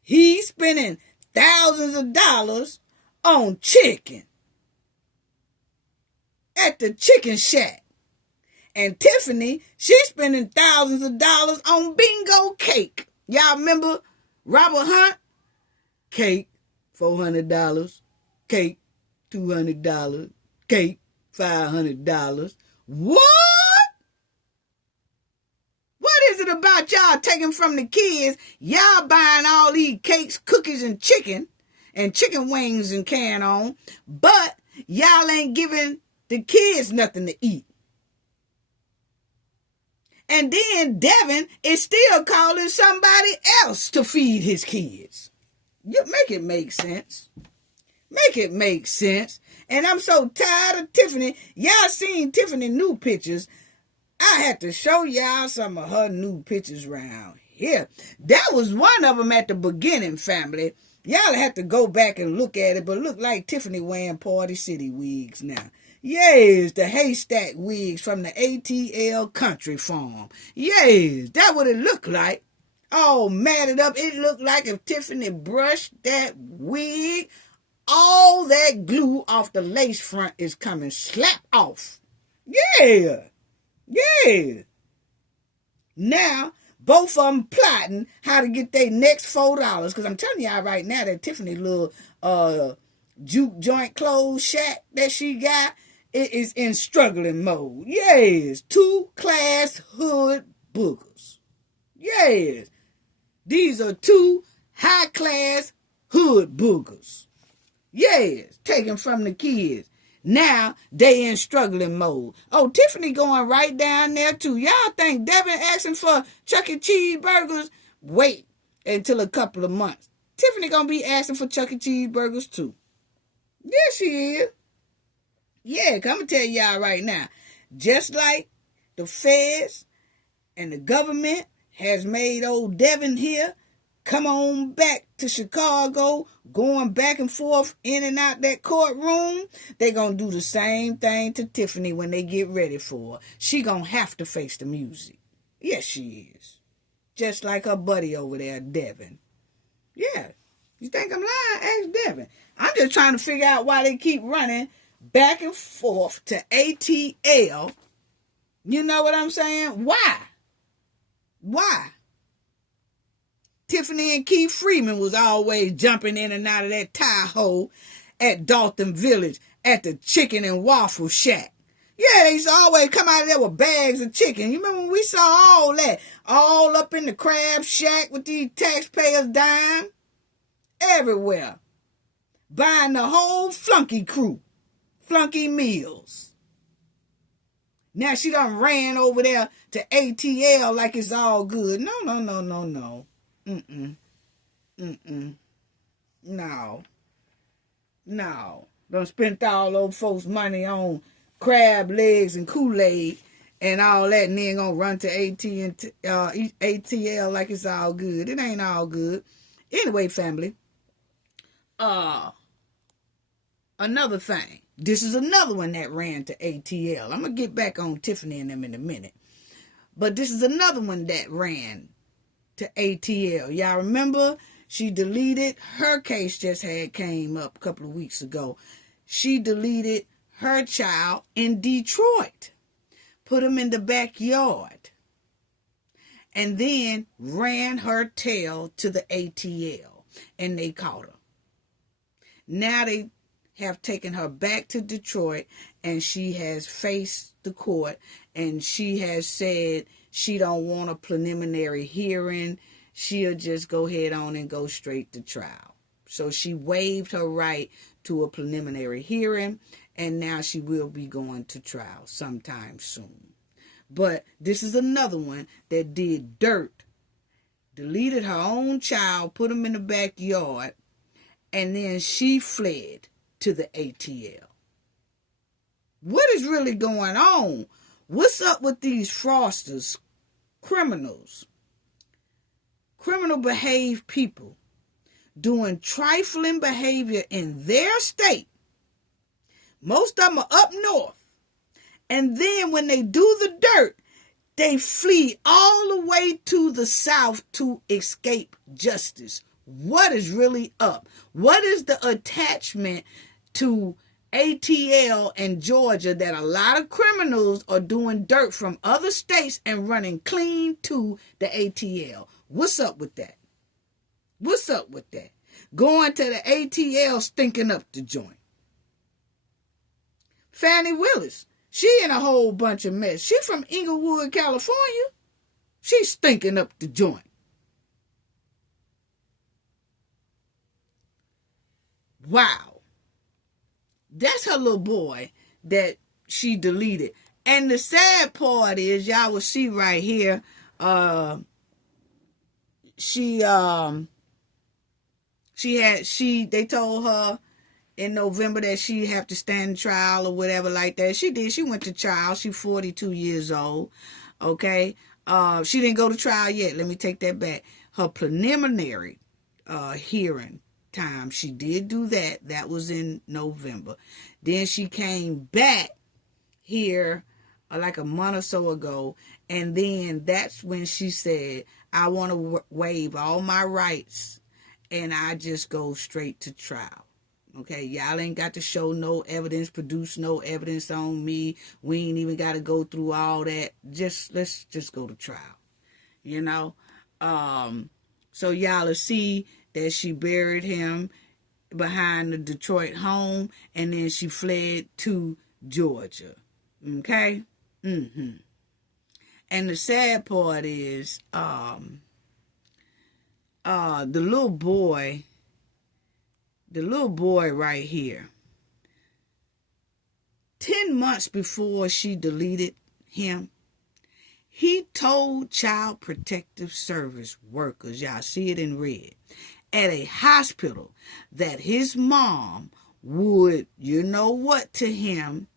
He's spending thousands of dollars on chicken at the chicken shack. And Tiffany, she's spending thousands of dollars on bingo cake. Y'all remember Robert Hunt? Cake, $400. Cake, $200. Cake, $500. What? What is it about y'all taking from the kids? Y'all buying all these cakes, cookies, and chicken wings and can on, but y'all ain't giving the kids nothing to eat. And then Devon is still calling somebody else to feed his kids. You make it make sense. Make it make sense. And I'm so tired of Tiffany. Y'all seen Tiffany new pictures. I had to show y'all some of her new pictures around here. That was one of them at the beginning, family. Y'all have to go back and look at it, but look like Tiffany wearing Party City wigs now. Yes, the haystack wigs from the ATL Country Farm. Yes, that's what it looked like. All matted up. It looked like if Tiffany brushed that wig, all that glue off the lace front is coming slap off. Yeah. Yeah. Now, both of them plotting how to get their next $4. Because I'm telling y'all right now that Tiffany little juke joint clothes shack that she got, it is in struggling mode. Yes. 2-class hood boogers. Yes. These are 2 high-class hood boogers. Yes. Taken from the kids. Now, they in struggling mode. Oh, Tiffany going right down there, too. Y'all think Devon asking for Chuck E. Cheese burgers? Wait until a couple of months. Tiffany going to be asking for Chuck E. Cheese burgers, too. Yes, she is. Yeah, I'm going to tell y'all right now. Just like the feds and the government has made old Devon here come on back to Chicago, going back and forth in and out that courtroom, they going to do the same thing to Tiffany when they get ready for her. She going to have to face the music. Yes, she is. Just like her buddy over there, Devon. Yeah. You think I'm lying? Ask Devon. I'm just trying to figure out why they keep running back and forth to ATL. You know what I'm saying? Why? Why? Tiffany and Keith Freeman was always jumping in and out of that Tahoe at Dalton Village at the Chicken and Waffle Shack. Yeah, they used to always come out of there with bags of chicken. You remember when we saw all that? All up in the crab shack with these taxpayers dime? Everywhere. Buying the whole flunky crew. Flunky meals. Now she done ran over there to ATL like it's all good. No. No. Done spent all those folks' money on crab legs and Kool-Aid and all that, and then gonna run to ATL like it's all good. It ain't all good. Anyway, family. Another thing. This is another one that ran to ATL. I'm gonna get back on Tiffany and them in a minute. But this is another one that ran to ATL. Y'all remember she deleted, her case just had came up a couple of weeks ago. She deleted her child in Detroit, put him in the backyard, and then ran her tail to the ATL, and they caught her. Now they have taken her back to Detroit, and she has faced the court, and she has said she don't want a preliminary hearing. She'll just go head on and go straight to trial. So she waived her right to a preliminary hearing, and now she will be going to trial sometime soon. But this is another one that did dirt, deleted her own child, put him in the backyard, and then she fled to the ATL. What is really going on? What's up with these fraudsters, criminals, criminal behaved people doing trifling behavior in their state? Most of them are up north. And then when they do the dirt, they flee all the way to the south to escape justice. What is really up? What is the attachment to ATL and Georgia that a lot of criminals are doing dirt from other states and running clean to the ATL? What's up with that? What's up with that? Going to the ATL stinking up the joint. Fannie Willis, she in a whole bunch of mess. She from Inglewood, California. She's stinking up the joint. Wow. That's her little boy that she deleted. And the sad part is, y'all will see right here, they told her in November that she have to stand trial or whatever like that. She did. She went to trial. She's 42 years old. Okay. She didn't go to trial yet. Let me take that back. Her preliminary hearing time, she did do that. That was in November. Then she came back here like a month or so ago, and then that's when she said, I want to waive all my rights and I just go straight to trial. Okay, y'all ain't got to show no evidence, produce no evidence on me. We ain't even got to go through all that. Let's just go to trial, you know. So y'all will see that she buried him behind the Detroit home, and then she fled to Georgia. Okay? And the sad part is, the little boy right here, 10 months before she deleted him, he told Child Protective Service workers, y'all see it in red, at a hospital that his mom would, you know what, to him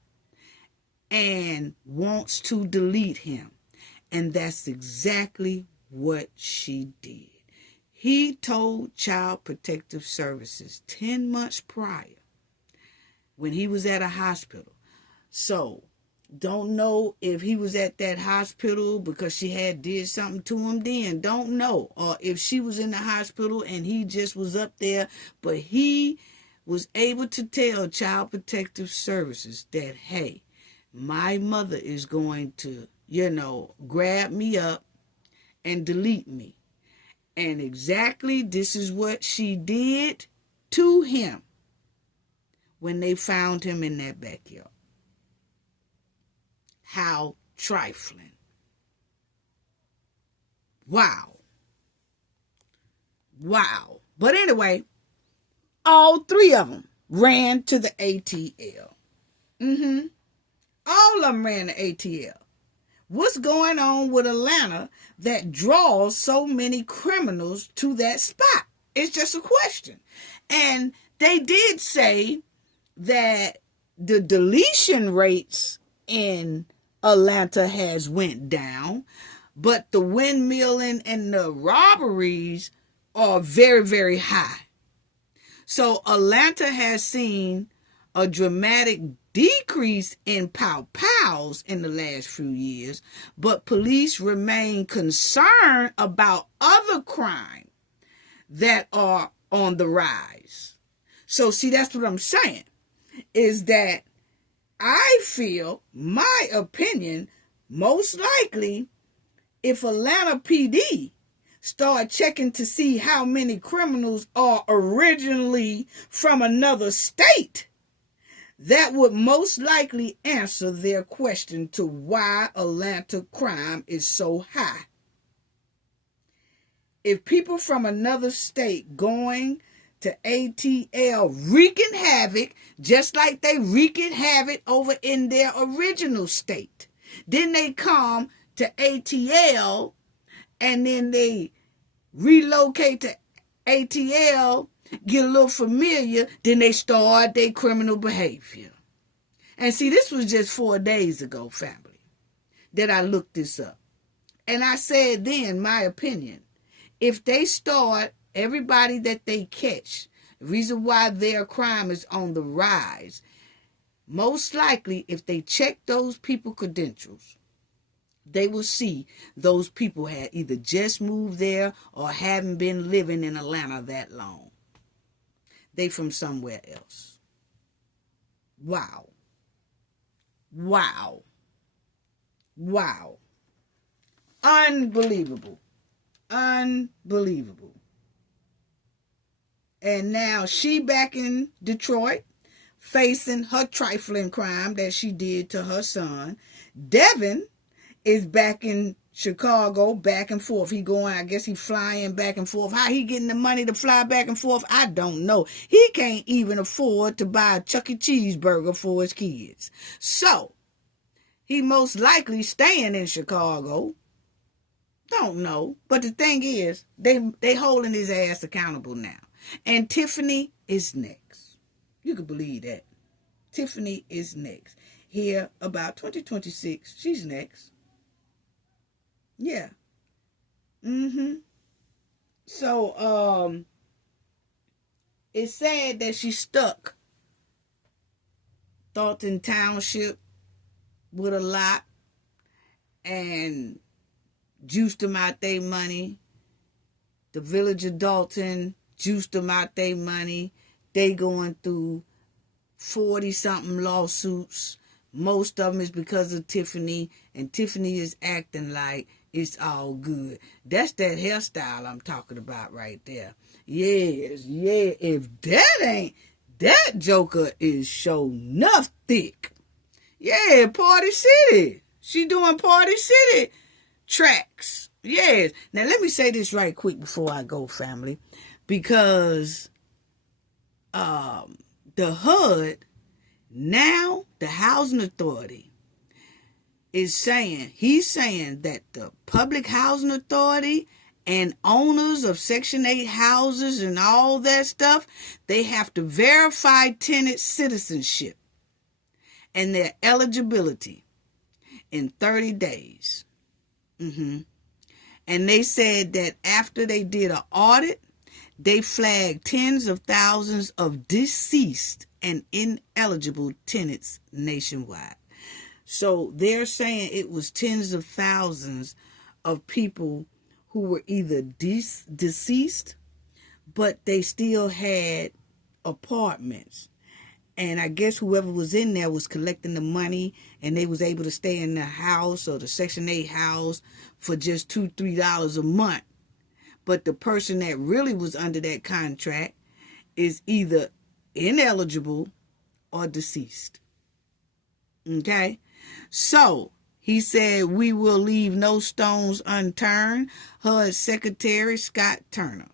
and wants to delete him. And that's exactly what she did. He told Child Protective Services 10 months prior when he was at a hospital. So, don't know if he was at that hospital because she had did something to him then. Don't know. Or if she was in the hospital and he just was up there. But he was able to tell Child Protective Services that, hey, my mother is going to, grab me up and delete me. And exactly this is what she did to him when they found him in that backyard. How trifling. Wow. But anyway, all three of them ran to the ATL. All of them ran to ATL. What's going on with Atlanta that draws so many criminals to that spot? It's just a question. And they did say that the deletion rates in Atlanta has went down, but the windmilling and the robberies are very, very high. So Atlanta has seen a dramatic decrease in pow-pows in the last few years, but police remain concerned about other crime that are on the rise. So see, that's what I'm saying, is that I feel, my opinion, most likely, if Atlanta PD start checking to see how many criminals are originally from another state, that would most likely answer their question to why Atlanta crime is so high. If people from another state going to ATL wreaking havoc, just like they wreaking havoc over in their original state, then they come to ATL and then they relocate to ATL, get a little familiar, then they start their criminal behavior. And see, this was just 4 days ago, family, that I looked this up. And I said then, my opinion, if they start everybody that they catch, the reason why their crime is on the rise, most likely if they check those people credentials, they will see those people had either just moved there or haven't been living in Atlanta that long. They from somewhere else. Wow. Unbelievable. And now she back in Detroit facing her trifling crime that she did to her son. Devon is back in Chicago, back and forth. He going, I guess he flying back and forth. How he getting the money to fly back and forth, I don't know. He can't even afford to buy a Chuck E. Cheese burger for his kids. So, He most likely staying in Chicago. Don't know. But the thing is, they holding his ass accountable now. And Tiffany is next. You can believe that. Tiffany is next. Here about 2026, she's next. Yeah. So, it's sad that she stuck Thornton Township with a lot and juiced them out their money. The village of Dalton juiced them out their money. They going through 40-something lawsuits. Most of them is because of Tiffany, and Tiffany is acting like it's all good. That's that hairstyle I'm talking about right there. Yes, yeah. If that ain't, that joker is sure enough thick. Yeah, Party City. She doing Party City tracks. Yes. Now, let me say this right quick before I go, family. Because the HUD, now the Housing Authority, he's saying that the Public Housing Authority and owners of Section 8 houses and all that stuff, they have to verify tenant citizenship and their eligibility in 30 days. And they said that after they did an audit, they flagged tens of thousands of deceased and ineligible tenants nationwide. So they're saying it was tens of thousands of people who were either deceased, but they still had apartments. And I guess whoever was in there was collecting the money, and they was able to stay in the house or the Section 8 house for just $2, $3 a month. But the person that really was under that contract is either ineligible or deceased. Okay? So, he said, we will leave no stones unturned. HUD Secretary Scott Turner.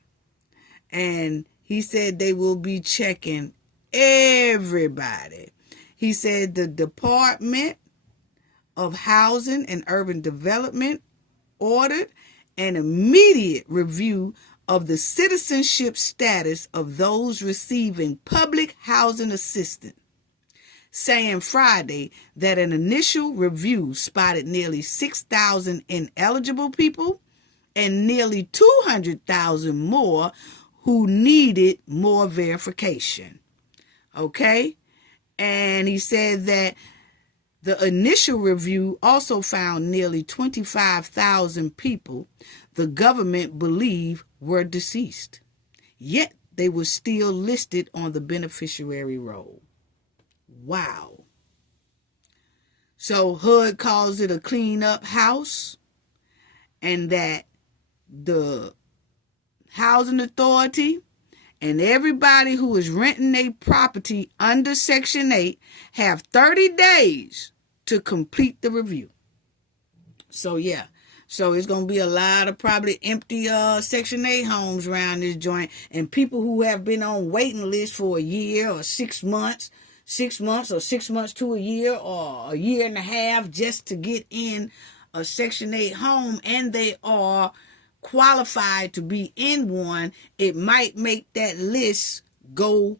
And he said they will be checking everybody. He said the Department of Housing and Urban Development ordered an immediate review of the citizenship status of those receiving public housing assistance, saying Friday that an initial review spotted nearly 6,000 ineligible people and nearly 200,000 more who needed more verification. Okay? And he said that the initial review also found nearly 25,000 people the government believed were deceased, yet they were still listed on the beneficiary roll. Wow. So HUD calls it a clean-up house, and that the Housing Authority and everybody who is renting a property under Section 8 have 30 days to complete the review. So, yeah. So, it's going to be a lot of probably empty Section 8 homes around this joint. And people who have been on waiting lists for a year or 6 months, 6 months or 6 months to a year or a year and a half just to get in a Section 8 home, and they are qualified to be in one, it might make that list go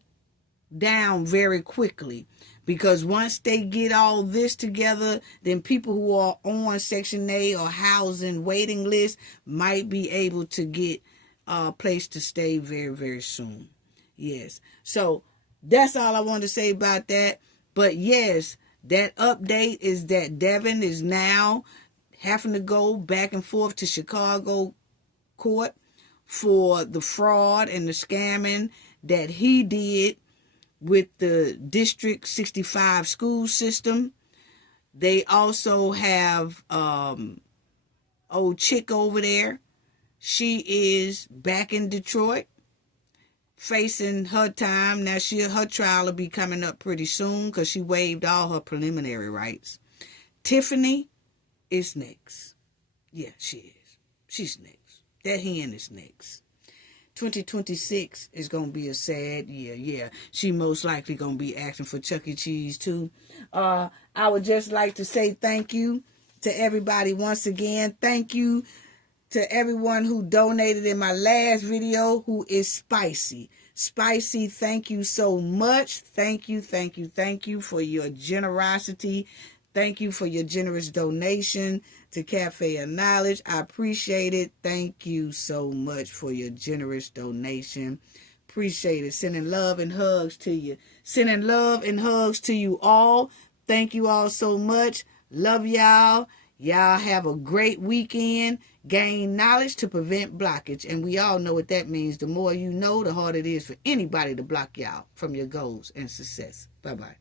down very quickly, because once they get all this together, then people who are on Section 8 or housing waiting list might be able to get a place to stay very, very soon. Yes. So that's all I wanted to say about that. But yes, that update is that Devon is now having to go back and forth to Chicago court for the fraud and the scamming that he did with the District 65 school system. They also have old chick over there. She is back in Detroit facing her time. Now her trial will be coming up pretty soon because she waived all her preliminary rights. Tiffany is next. Yeah, she is. She's next. That hen is next. 2026 is going to be a sad year. Yeah, she most likely going to be asking for Chuck E. Cheese too. I would just like to say thank you to everybody once again. Thank you to everyone who donated in my last video, who is Spicy. Spicy, thank you so much. Thank you for your generosity. Thank you for your generous donation to Cafe of Knowledge. I appreciate it. Thank you so much for your generous donation. Appreciate it. Sending love and hugs to you. Sending love and hugs to you all. Thank you all so much. Love y'all. Y'all have a great weekend. Gain knowledge to prevent blockage. And we all know what that means. The more you know, the harder it is for anybody to block y'all from your goals and success. Bye-bye.